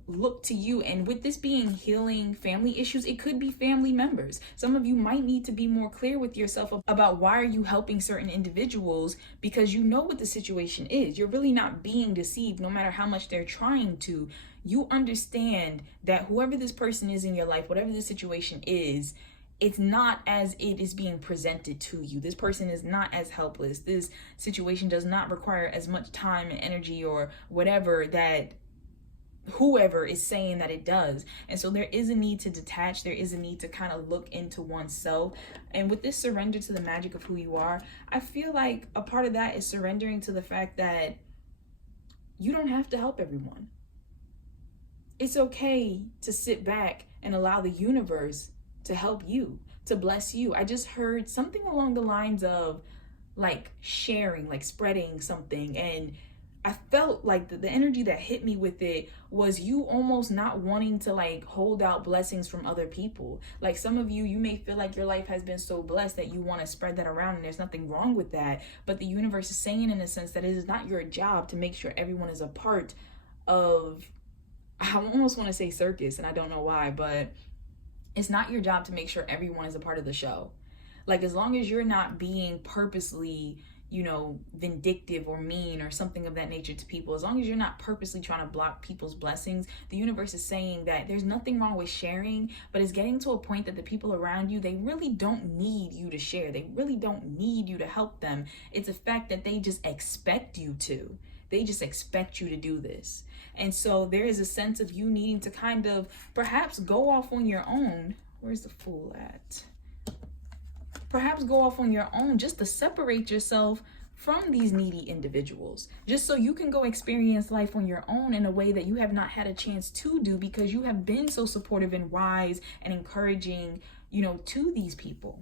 look to you. And with this being healing family issues, it could be family members. Some of you might need to be more clear with yourself about why are you helping certain individuals, because you know what the situation is. You're really not being deceived, no matter how much they're trying to. You understand that whoever this person is in your life, whatever the situation is, it's not as it is being presented to you. This person is not as helpless. This situation does not require as much time and energy or whatever that whoever is saying that it does. And so there is a need to detach. There is a need to kind of look into oneself. And with this surrender to the magic of who you are, I feel like a part of that is surrendering to the fact that you don't have to help everyone. It's okay to sit back and allow the universe to help you, to bless you. I just heard something along the lines of like sharing, like spreading something, and I felt like the energy that hit me with it was you almost not wanting to like hold out blessings from other people. Like some of you may feel like your life has been so blessed that you want to spread that around, and there's nothing wrong with that. But the universe is saying in a sense that it is not your job to make sure everyone is a part of, I almost want to say circus, and I don't know why, but it's not your job to make sure everyone is a part of the show. Like as long as you're not being purposely, vindictive or mean or something of that nature to people, as long as you're not purposely trying to block people's blessings, the universe is saying that there's nothing wrong with sharing, but it's getting to a point that the people around you, they really don't need you to share. They really don't need you to help them. It's a fact that they just expect you to. They just expect you to do this. And so there is a sense of you needing to kind of perhaps go off on your own. Where's the Fool at? Perhaps go off on your own just to separate yourself from these needy individuals, just so you can go experience life on your own in a way that you have not had a chance to do, because you have been so supportive and wise and encouraging, to these people.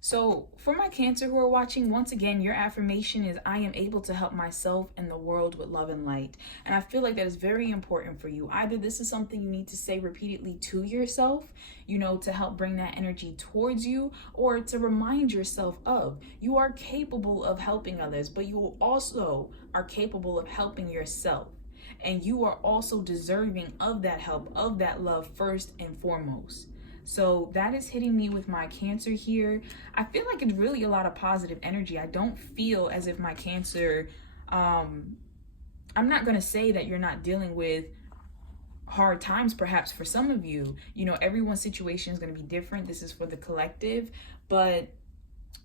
So for my Cancer who are watching, once again, your affirmation is, I am able to help myself and the world with love and light. And I feel like that is very important for you. Either this is something you need to say repeatedly to yourself, to help bring that energy towards you, or to remind yourself of, you are capable of helping others, but you also are capable of helping yourself. And you are also deserving of that help, of that love first and foremost. So that is hitting me with my Cancer here. I feel like it's really a lot of positive energy. I don't feel as if my Cancer, I'm not going to say that you're not dealing with hard times, perhaps for some of you. Everyone's situation is going to be different. This is for the collective, but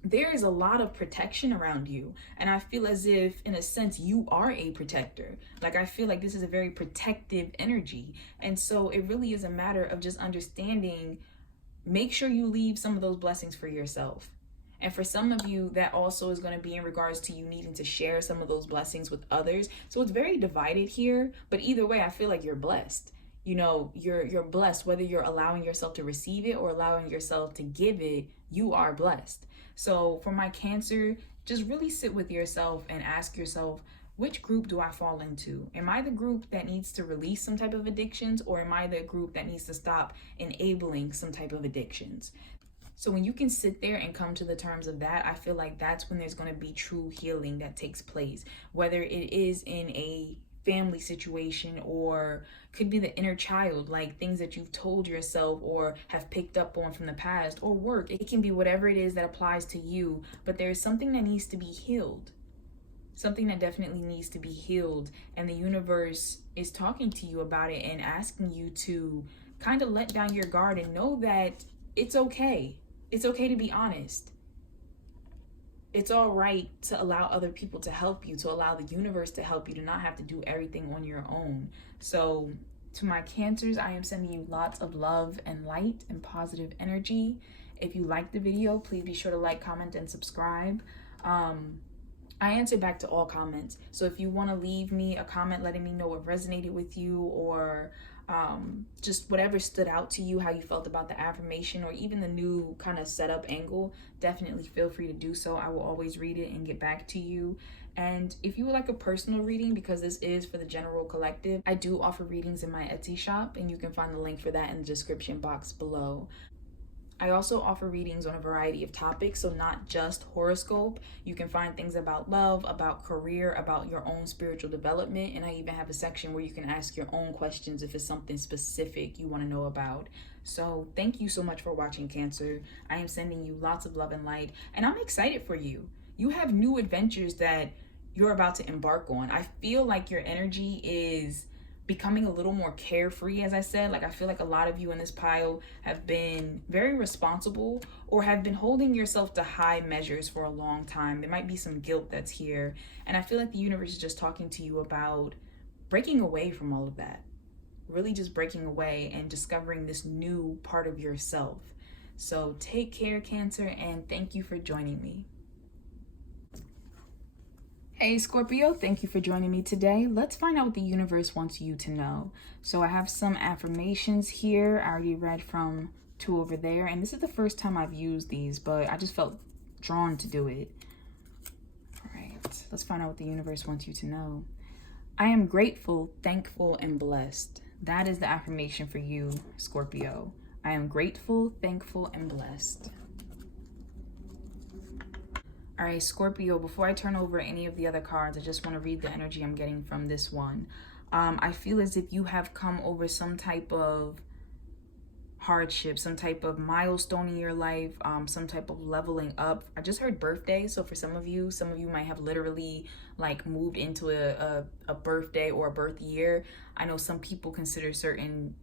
there is a lot of protection around you. And I feel as if, in a sense, you are a protector. Like, I feel like this is a very protective energy. And so it really is a matter of just understanding, make sure you leave some of those blessings for yourself. And for some of you, that also is going to be in regards to you needing to share some of those blessings with others. So it's very divided here, but either way, I feel like you're blessed. You know, you're blessed, whether you're allowing yourself to receive it or allowing yourself to give it, you are blessed. So for my Cancer, just really sit with yourself and ask yourself, which group do I fall into? Am I the group that needs to release some type of addictions, or am I the group that needs to stop enabling some type of addictions? So when you can sit there and come to the terms of that, I feel like that's when there's going to be true healing that takes place, whether it is in a family situation or could be the inner child, like things that you've told yourself or have picked up on from the past, or work. It can be whatever it is that applies to you, but there's something that needs to be healed. Something that definitely needs to be healed, and the universe is talking to you about it and asking you to kind of let down your guard and know that it's okay. It's okay to be honest. It's all right to allow other people to help you, to allow the universe to help you, to not have to do everything on your own. So to my Cancers, I am sending you lots of love and light and positive energy. If you liked the video, please be sure to like, comment, and subscribe. I answer back to all comments. So if you want to leave me a comment letting me know what resonated with you, or just whatever stood out to you, how you felt about the affirmation, or even the new kind of setup angle, definitely feel free to do so. I will always read it and get back to you. And if you would like a personal reading, because this is for the general collective, I do offer readings in my Etsy shop, and you can find the link for that in the description box below. I also offer readings on a variety of topics, so not just horoscope. You can find things about love, about career, about your own spiritual development, and I even have a section where you can ask your own questions if it's something specific you want to know about. So thank you so much for watching, Cancer. I am sending you lots of love and light, and I'm excited for you. You have new adventures that you're about to embark on. I feel like your energy is becoming a little more carefree, as I said. Like, I feel like a lot of you in this pile have been very responsible or have been holding yourself to high measures for a long time. There might be some guilt that's here. And I feel like the universe is just talking to you about breaking away from all of that. Really just breaking away and discovering this new part of yourself. So take care, Cancer, and thank you for joining me. Hey Scorpio, thank you for joining me today. Let's find out what the universe wants you to know. So I have some affirmations here. I already read from 2 over there, and this is the first time I've used these, but I just felt drawn to do it. All right, let's find out what the universe wants you to know. I am grateful, thankful, and blessed. That is the affirmation for you, Scorpio. I am grateful, thankful, and blessed. All right, Scorpio, before I turn over any of the other cards, I just want to read the energy I'm getting from this one. I feel as if you have come over some type of hardship, some type of milestone in your life, some type of leveling up. I just heard birthday, so for some of you might have literally like moved into a birthday or a birth year. I know some people consider certain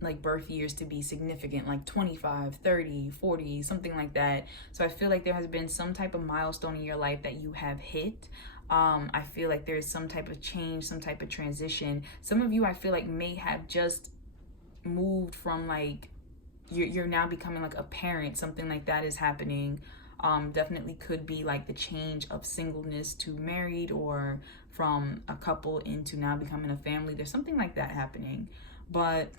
like birth years to be significant, like 25, 30, 40, something like that. So I feel like there has been some type of milestone in your life that you have hit. I feel like there's some type of change, some type of transition. Some of you, I feel like, may have just moved from like, you're now becoming like a parent, something like that is happening. Definitely could be like the change of singleness to married, or from a couple into now becoming a family. There's something like that happening, but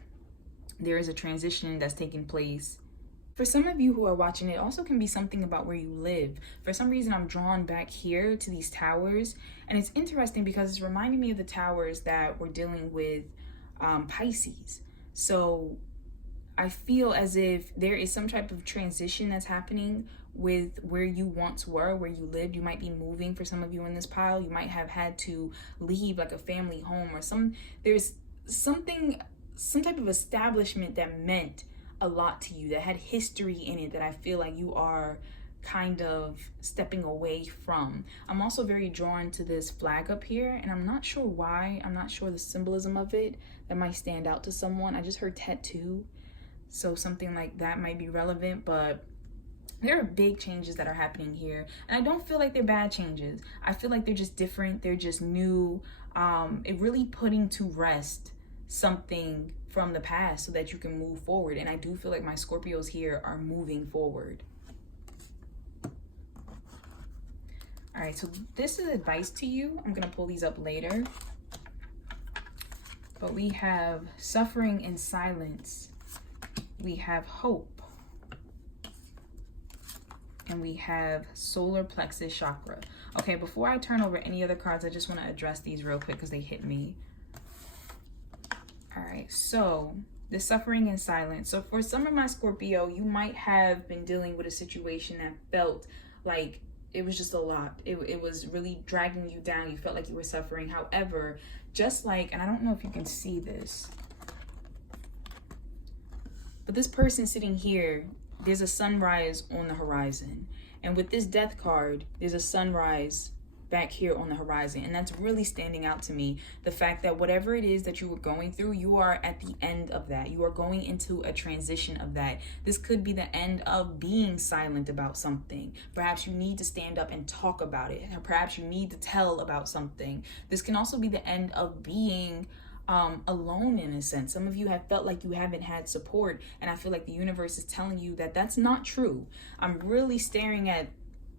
there is a transition that's taking place. For some of you who are watching, it also can be something about where you live. For some reason, I'm drawn back here to these towers, and it's interesting because it's reminding me of the towers that we're dealing with Pisces. So I feel as if there is some type of transition that's happening with where you once were, where you lived. You might be moving. For some of you in this pile, you might have had to leave like a family home, or there's some type of establishment that meant a lot to you, that had history in it, that I feel like you are kind of stepping away from. I'm also very drawn to this flag up here, and I'm not sure why. I'm not sure the symbolism of it. That might stand out to someone. I just heard tattoo, so something like that might be relevant, but there are big changes that are happening here, and I don't feel like they're bad changes. I feel like they're just different. They're just new. It really putting to rest something from the past so that you can move forward. And I do feel like my Scorpios here are moving forward. All right, so this is advice to you. I'm going to pull these up later. But we have suffering in silence. We have hope. And we have solar plexus chakra. Okay, before I turn over any other cards, I just want to address these real quick because they hit me. All right, so the suffering in silence. So for some of my Scorpio, you might have been dealing with a situation that felt like it was just a lot. It was really dragging you down. You felt like you were suffering. However, just like, and I don't know if you can see this, but this person sitting here, there's a sunrise on the horizon. And with this death card, there's a sunrise back here on the horizon. And that's really standing out to me. The fact that whatever it is that you were going through, you are at the end of that. You are going into a transition of that. This could be the end of being silent about something. Perhaps you need to stand up and talk about it. Or perhaps you need to tell about something. This can also be the end of being alone in a sense. Some of you have felt like you haven't had support, and I feel like the universe is telling you that that's not true. I'm really staring at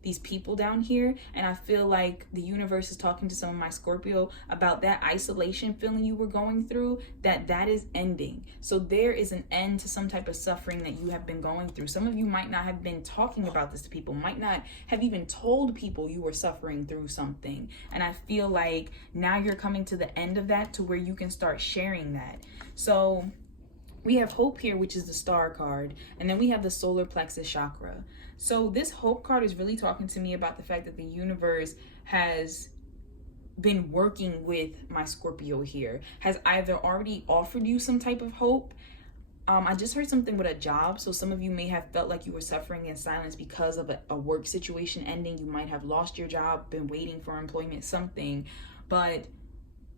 these people down here, and I feel like the universe is talking to some of my Scorpio about that isolation feeling you were going through, that is ending. So there is an end to some type of suffering that you have been going through. Some of you might not have been talking about this to people, might not have even told people you were suffering through something. And I feel like now you're coming to the end of that to where you can start sharing that. So we have hope here, which is the star card, and then we have the solar plexus chakra. So this hope card is really talking to me about the fact that the universe has been working with my Scorpio here, has either already offered you some type of hope. I just heard something with a job. So some of you may have felt like you were suffering in silence because of a work situation ending. You might have lost your job, been waiting for employment, something. But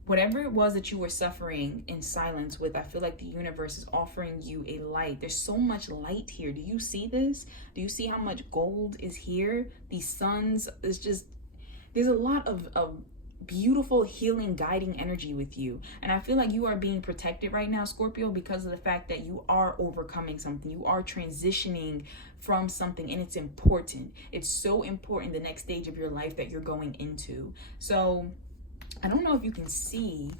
whatever it was that you were suffering in silence with, I feel like the universe is offering you a light. There's so much light here. Do you see this? Do you see how much gold is here? These suns, it's just, there's a lot of beautiful healing guiding energy with you. And I feel like you are being protected right now, Scorpio, because of the fact that you are overcoming something. You are transitioning from something, and it's important. It's so important, the next stage of your life that you're going into. So I don't know if you can see,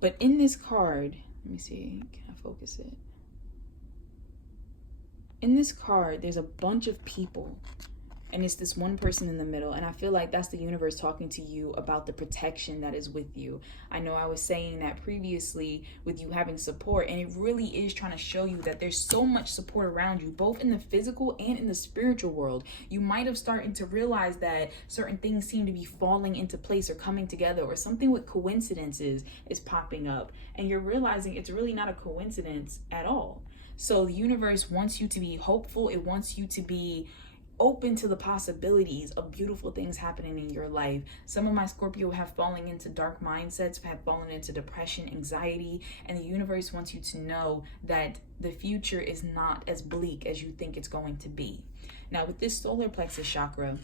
but in this card, let me see, can I focus it? In this card, there's a bunch of people, and it's this one person in the middle, and I feel like that's the universe talking to you about the protection that is with you. I know I was saying that previously with you having support, and it really is trying to show you that there's so much support around you, both in the physical and in the spiritual world. You might have started to realize that certain things seem to be falling into place or coming together, or something with coincidences is popping up, and you're realizing it's really not a coincidence at all. So the universe wants you to be hopeful. It wants you to be open to the possibilities of beautiful things happening in your life. Some of my Scorpio have fallen into dark mindsets, have fallen into depression, anxiety, and the universe wants you to know that the future is not as bleak as you think it's going to be. Now, with this solar plexus chakra,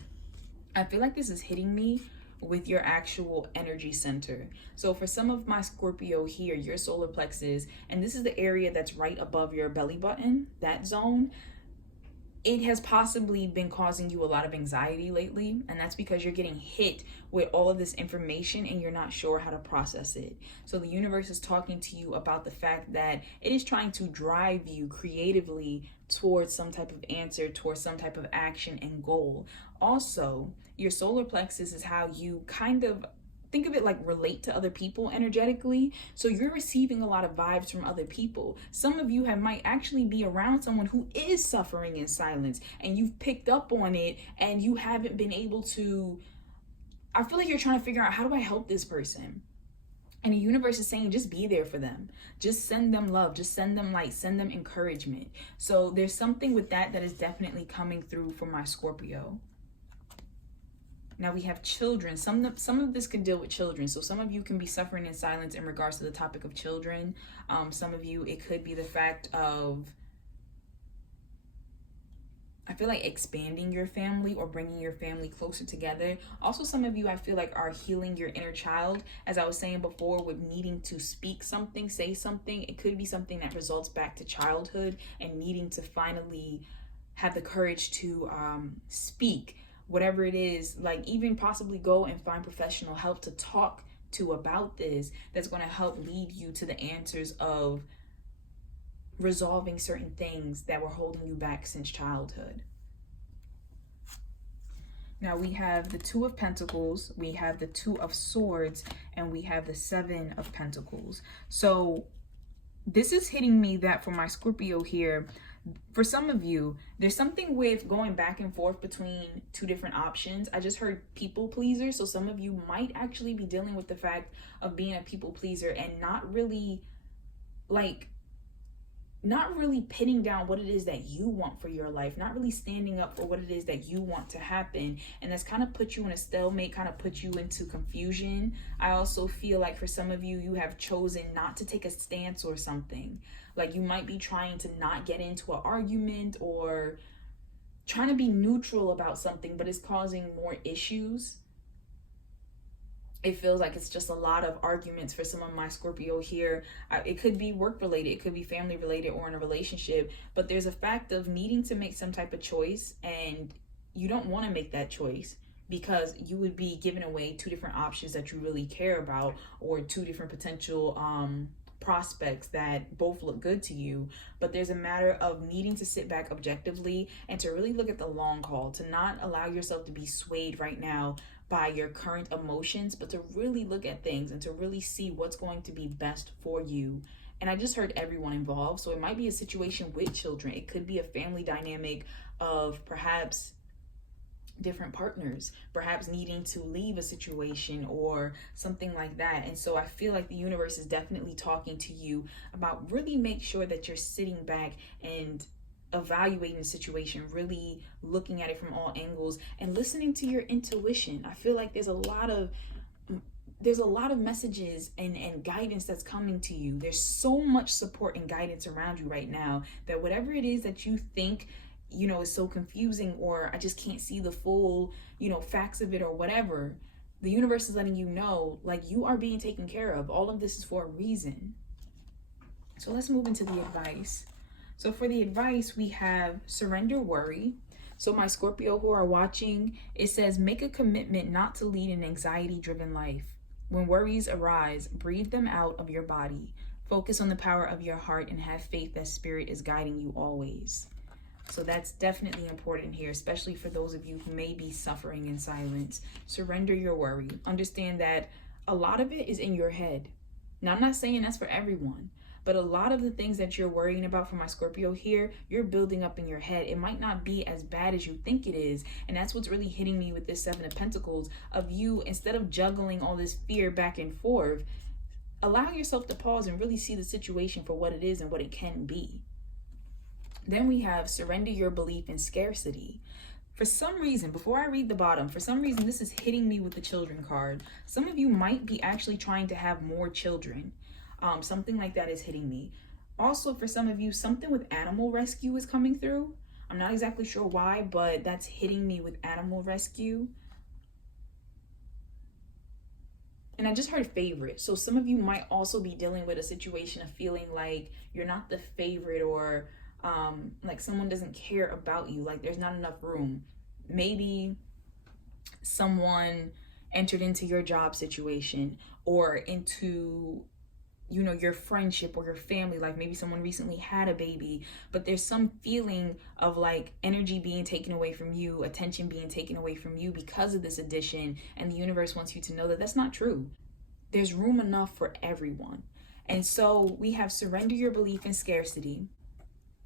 I feel like this is hitting me with your actual energy center. So for some of my Scorpio here, your solar plexus, and this is the area that's right above your belly button, that zone, it has possibly been causing you a lot of anxiety lately, and that's because you're getting hit with all of this information and you're not sure how to process it. So the universe is talking to you about the fact that it is trying to drive you creatively towards some type of answer, towards some type of action and goal. Also, your solar plexus is how you kind of think of it like relate to other people energetically. So you're receiving a lot of vibes from other people. Some of you might actually be around someone who is suffering in silence, and you've picked up on it and you haven't been able to, I feel like you're trying to figure out, how do I help this person? And the universe is saying, just be there for them. Just send them love. Just send them light. Send them encouragement. So there's something with that is definitely coming through for my Scorpio. Now we have children. Some of this could deal with children. So some of you can be suffering in silence in regards to the topic of children. Some of you, it could be the fact of, I feel like expanding your family or bringing your family closer together. Also, some of you, I feel like, are healing your inner child. As I was saying before, with needing to speak something, say something. It could be something that results back to childhood and needing to finally have the courage to speak whatever it is, like even possibly go and find professional help to talk to about this, that's going to help lead you to the answers of resolving certain things that were holding you back since childhood. Now we have the Two of Pentacles, we have the Two of Swords, and we have the Seven of Pentacles. So this is hitting me that for my Scorpio here, for some of you, there's something with going back and forth between two different options. I just heard people pleaser. So some of you might actually be dealing with the fact of being a people pleaser and not really pinning down what it is that you want for your life, not really standing up for what it is that you want to happen. And that's kind of put you in a stalemate, kind of put you into confusion. I also feel like for some of you, you have chosen not to take a stance or something. Like you might be trying to not get into an argument or trying to be neutral about something, but it's causing more issues. It feels like it's just a lot of arguments for some of my Scorpio here. It could be work related, it could be family related, or in a relationship, but there's a fact of needing to make some type of choice, and you don't want to make that choice because you would be giving away two different options that you really care about, or two different potential prospects that both look good to you. But there's a matter of needing to sit back objectively and to really look at the long haul, to not allow yourself to be swayed right now by your current emotions, but to really look at things and to really see what's going to be best for you. And I just heard everyone involved. So it might be a situation with children. It could be a family dynamic of perhaps different partners, perhaps needing to leave a situation or something like that. And so I feel like the universe is definitely talking to you about really make sure that you're sitting back and evaluating the situation, really looking at it from all angles and listening to your intuition. I feel like there's a lot of messages and guidance that's coming to you. There's so much support and guidance around you right now that whatever it is that you think, is so confusing, or I just can't see the full, facts of it or whatever, the universe is letting you know, like, you are being taken care of. All of this is for a reason. So let's move into the advice. So for the advice, we have surrender worry. So my Scorpio who are watching, it says, make a commitment not to lead an anxiety-driven life. When worries arise, breathe them out of your body. Focus on the power of your heart and have faith that spirit is guiding you always. So that's definitely important here, especially for those of you who may be suffering in silence. Surrender your worry. Understand that a lot of it is in your head. Now, I'm not saying that's for everyone, but a lot of the things that you're worrying about for my Scorpio here, you're building up in your head. It might not be as bad as you think it is. And that's what's really hitting me with this Seven of Pentacles, of you, instead of juggling all this fear back and forth, allow yourself to pause and really see the situation for what it is and what it can be. Then we have surrender your belief in scarcity. For some reason, before I read the bottom, for some reason, this is hitting me with the children card. Some of you might be actually trying to have more children. Something like that is hitting me. Also, for some of you, something with animal rescue is coming through. I'm not exactly sure why, but that's hitting me with animal rescue. And I just heard favorite. So some of you might also be dealing with a situation of feeling like you're not the favorite, or like someone doesn't care about you, like there's not enough room. Maybe someone entered into your job situation or into your friendship or your family life. Maybe someone recently had a baby, but there's some feeling of like energy being taken away from you, attention being taken away from you because of this addition. And the universe wants you to know that that's not true. There's room enough for everyone. And so we have surrender your belief in scarcity.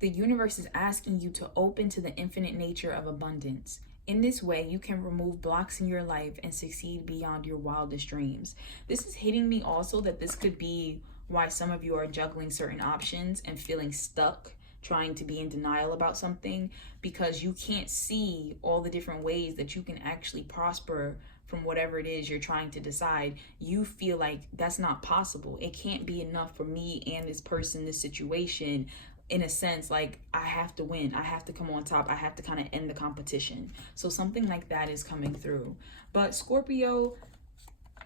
The universe is asking you to open to the infinite nature of abundance. In this way, you can remove blocks in your life and succeed beyond your wildest dreams. This is hitting me also that this could be why some of you are juggling certain options and feeling stuck, trying to be in denial about something, because you can't see all the different ways that you can actually prosper from whatever it is you're trying to decide. You feel like that's not possible. It can't be enough for me and this person, this situation. In a sense, like, I have to win, I have to come on top, I have to kind of end the competition. So something like that is coming through. But Scorpio,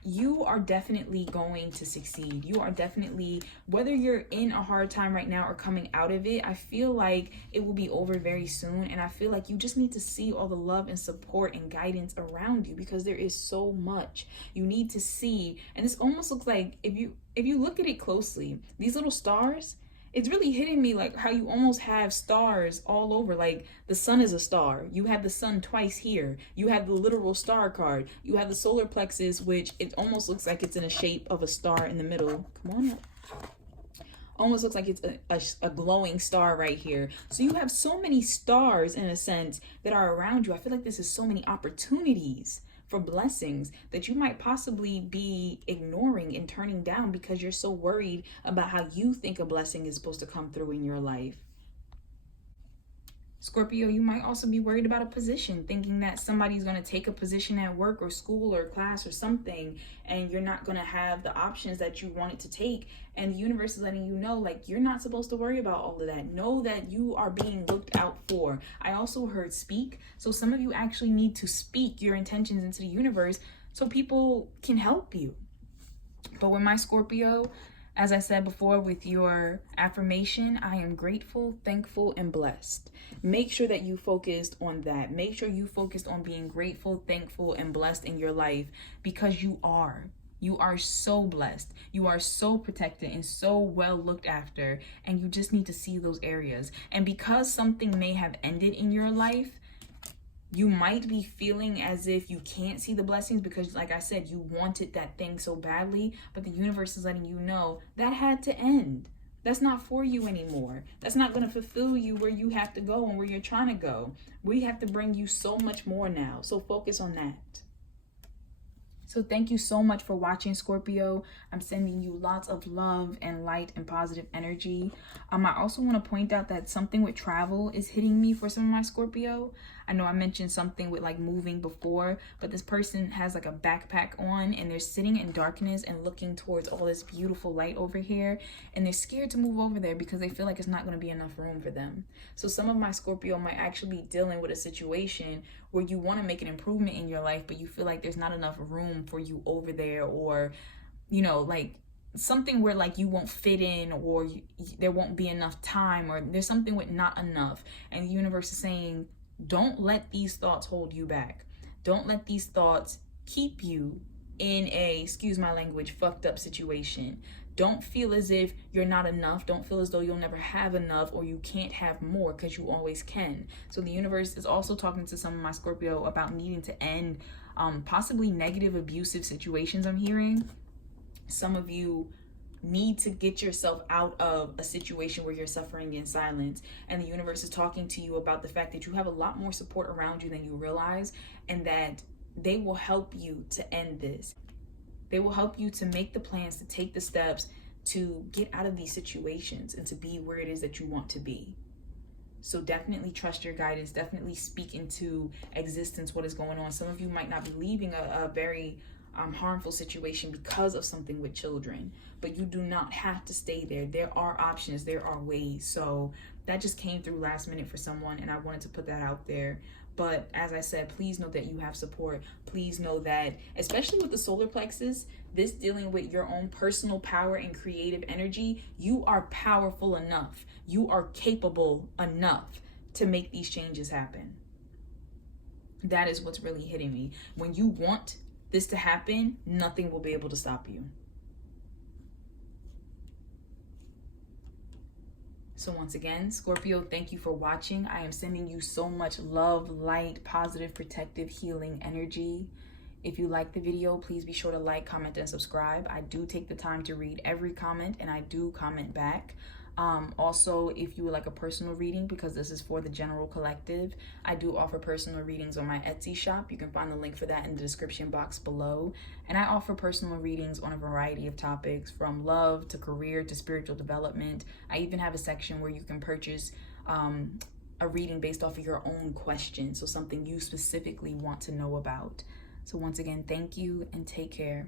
you are definitely going to succeed. You are definitely, whether you're in a hard time right now or coming out of it, I feel like it will be over very soon. And I feel like you just need to see all the love and support and guidance around you, because there is so much you need to see. And this almost looks like, if you look at it closely, these little stars, it's really hitting me like how you almost have stars all over. Like the sun is a star. You have the sun twice here. You have the literal star card. You have the solar plexus, which it almost looks like it's in a shape of a star in the middle. Come on up. Almost looks like it's a glowing star right here. So you have so many stars in a sense that are around you. I feel like this is so many opportunities for blessings that you might possibly be ignoring and turning down because you're so worried about how you think a blessing is supposed to come through in your life. Scorpio, you might also be worried about a position, thinking that somebody's going to take a position at work or school or class or something, and you're not going to have the options that you wanted to take. And the universe is letting you know, like, you're not supposed to worry about all of that. Know that you are being looked out for. I also heard speak. So some of you actually need to speak your intentions into the universe so people can help you. But with my Scorpio, as I said before, with your affirmation, I am grateful, thankful, and blessed. Make sure that you focused on that. Make sure you focused on being grateful, thankful, and blessed in your life, because you are. You are so blessed. You are so protected and so well looked after. And you just need to see those areas. And because something may have ended in your life, you might be feeling as if you can't see the blessings because, like I said, you wanted that thing so badly, but the universe is letting you know that had to end. That's not for you anymore. That's not going to fulfill you where you have to go and where you're trying to go. We have to bring you so much more now. So focus on that. So thank you so much for watching, Scorpio. I'm sending you lots of love and light and positive energy. I also want to point out that something with travel is hitting me for some of my Scorpio. I know I mentioned something with like moving before, but this person has like a backpack on and they're sitting in darkness and looking towards all this beautiful light over here. And they're scared to move over there because they feel like it's not going to be enough room for them. So some of my Scorpio might actually be dealing with a situation where you want to make an improvement in your life, but you feel like there's not enough room for you over there, or, you know, like something where like you won't fit in, or there won't be enough time, or there's something with not enough. And the universe is saying, don't let these thoughts hold you back. Don't let these thoughts keep you in a, excuse my language, fucked up situation. Don't feel as if you're not enough. Don't feel as though you'll never have enough or you can't have more, because you always can. So the universe is also talking to some of my Scorpio about needing to end possibly negative, abusive situations I'm hearing. Some of you need to get yourself out of a situation where you're suffering in silence. And the universe is talking to you about the fact that you have a lot more support around you than you realize, and that they will help you to end this. They will help you to make the plans, to take the steps to get out of these situations and to be where it is that you want to be. So definitely trust your guidance. Definitely speak into existence what is going on. Some of you might not be leaving a very harmful situation because of something with children, but you do not have to stay there. There are options. There are ways. So that just came through last minute for someone, and I wanted to put that out there. But as I said, please know that you have support. Please know that, especially with the solar plexus, this dealing with your own personal power and creative energy, you are powerful enough. You are capable enough to make these changes happen. That is what's really hitting me. When you want this to happen, nothing will be able to stop you. So once again, Scorpio, thank you for watching. I am sending you so much love, light, positive, protective, healing energy. If you like the video, please be sure to like, comment, and subscribe. I do take the time to read every comment, and I do comment back. Also, if you would like a personal reading, because this is for the general collective, I do offer personal readings on my Etsy shop. You can find the link for that in the description box below. And I offer personal readings on a variety of topics, from love to career to spiritual development. I even have a section where you can purchase a reading based off of your own question, so something you specifically want to know about. So once again, thank you and take care.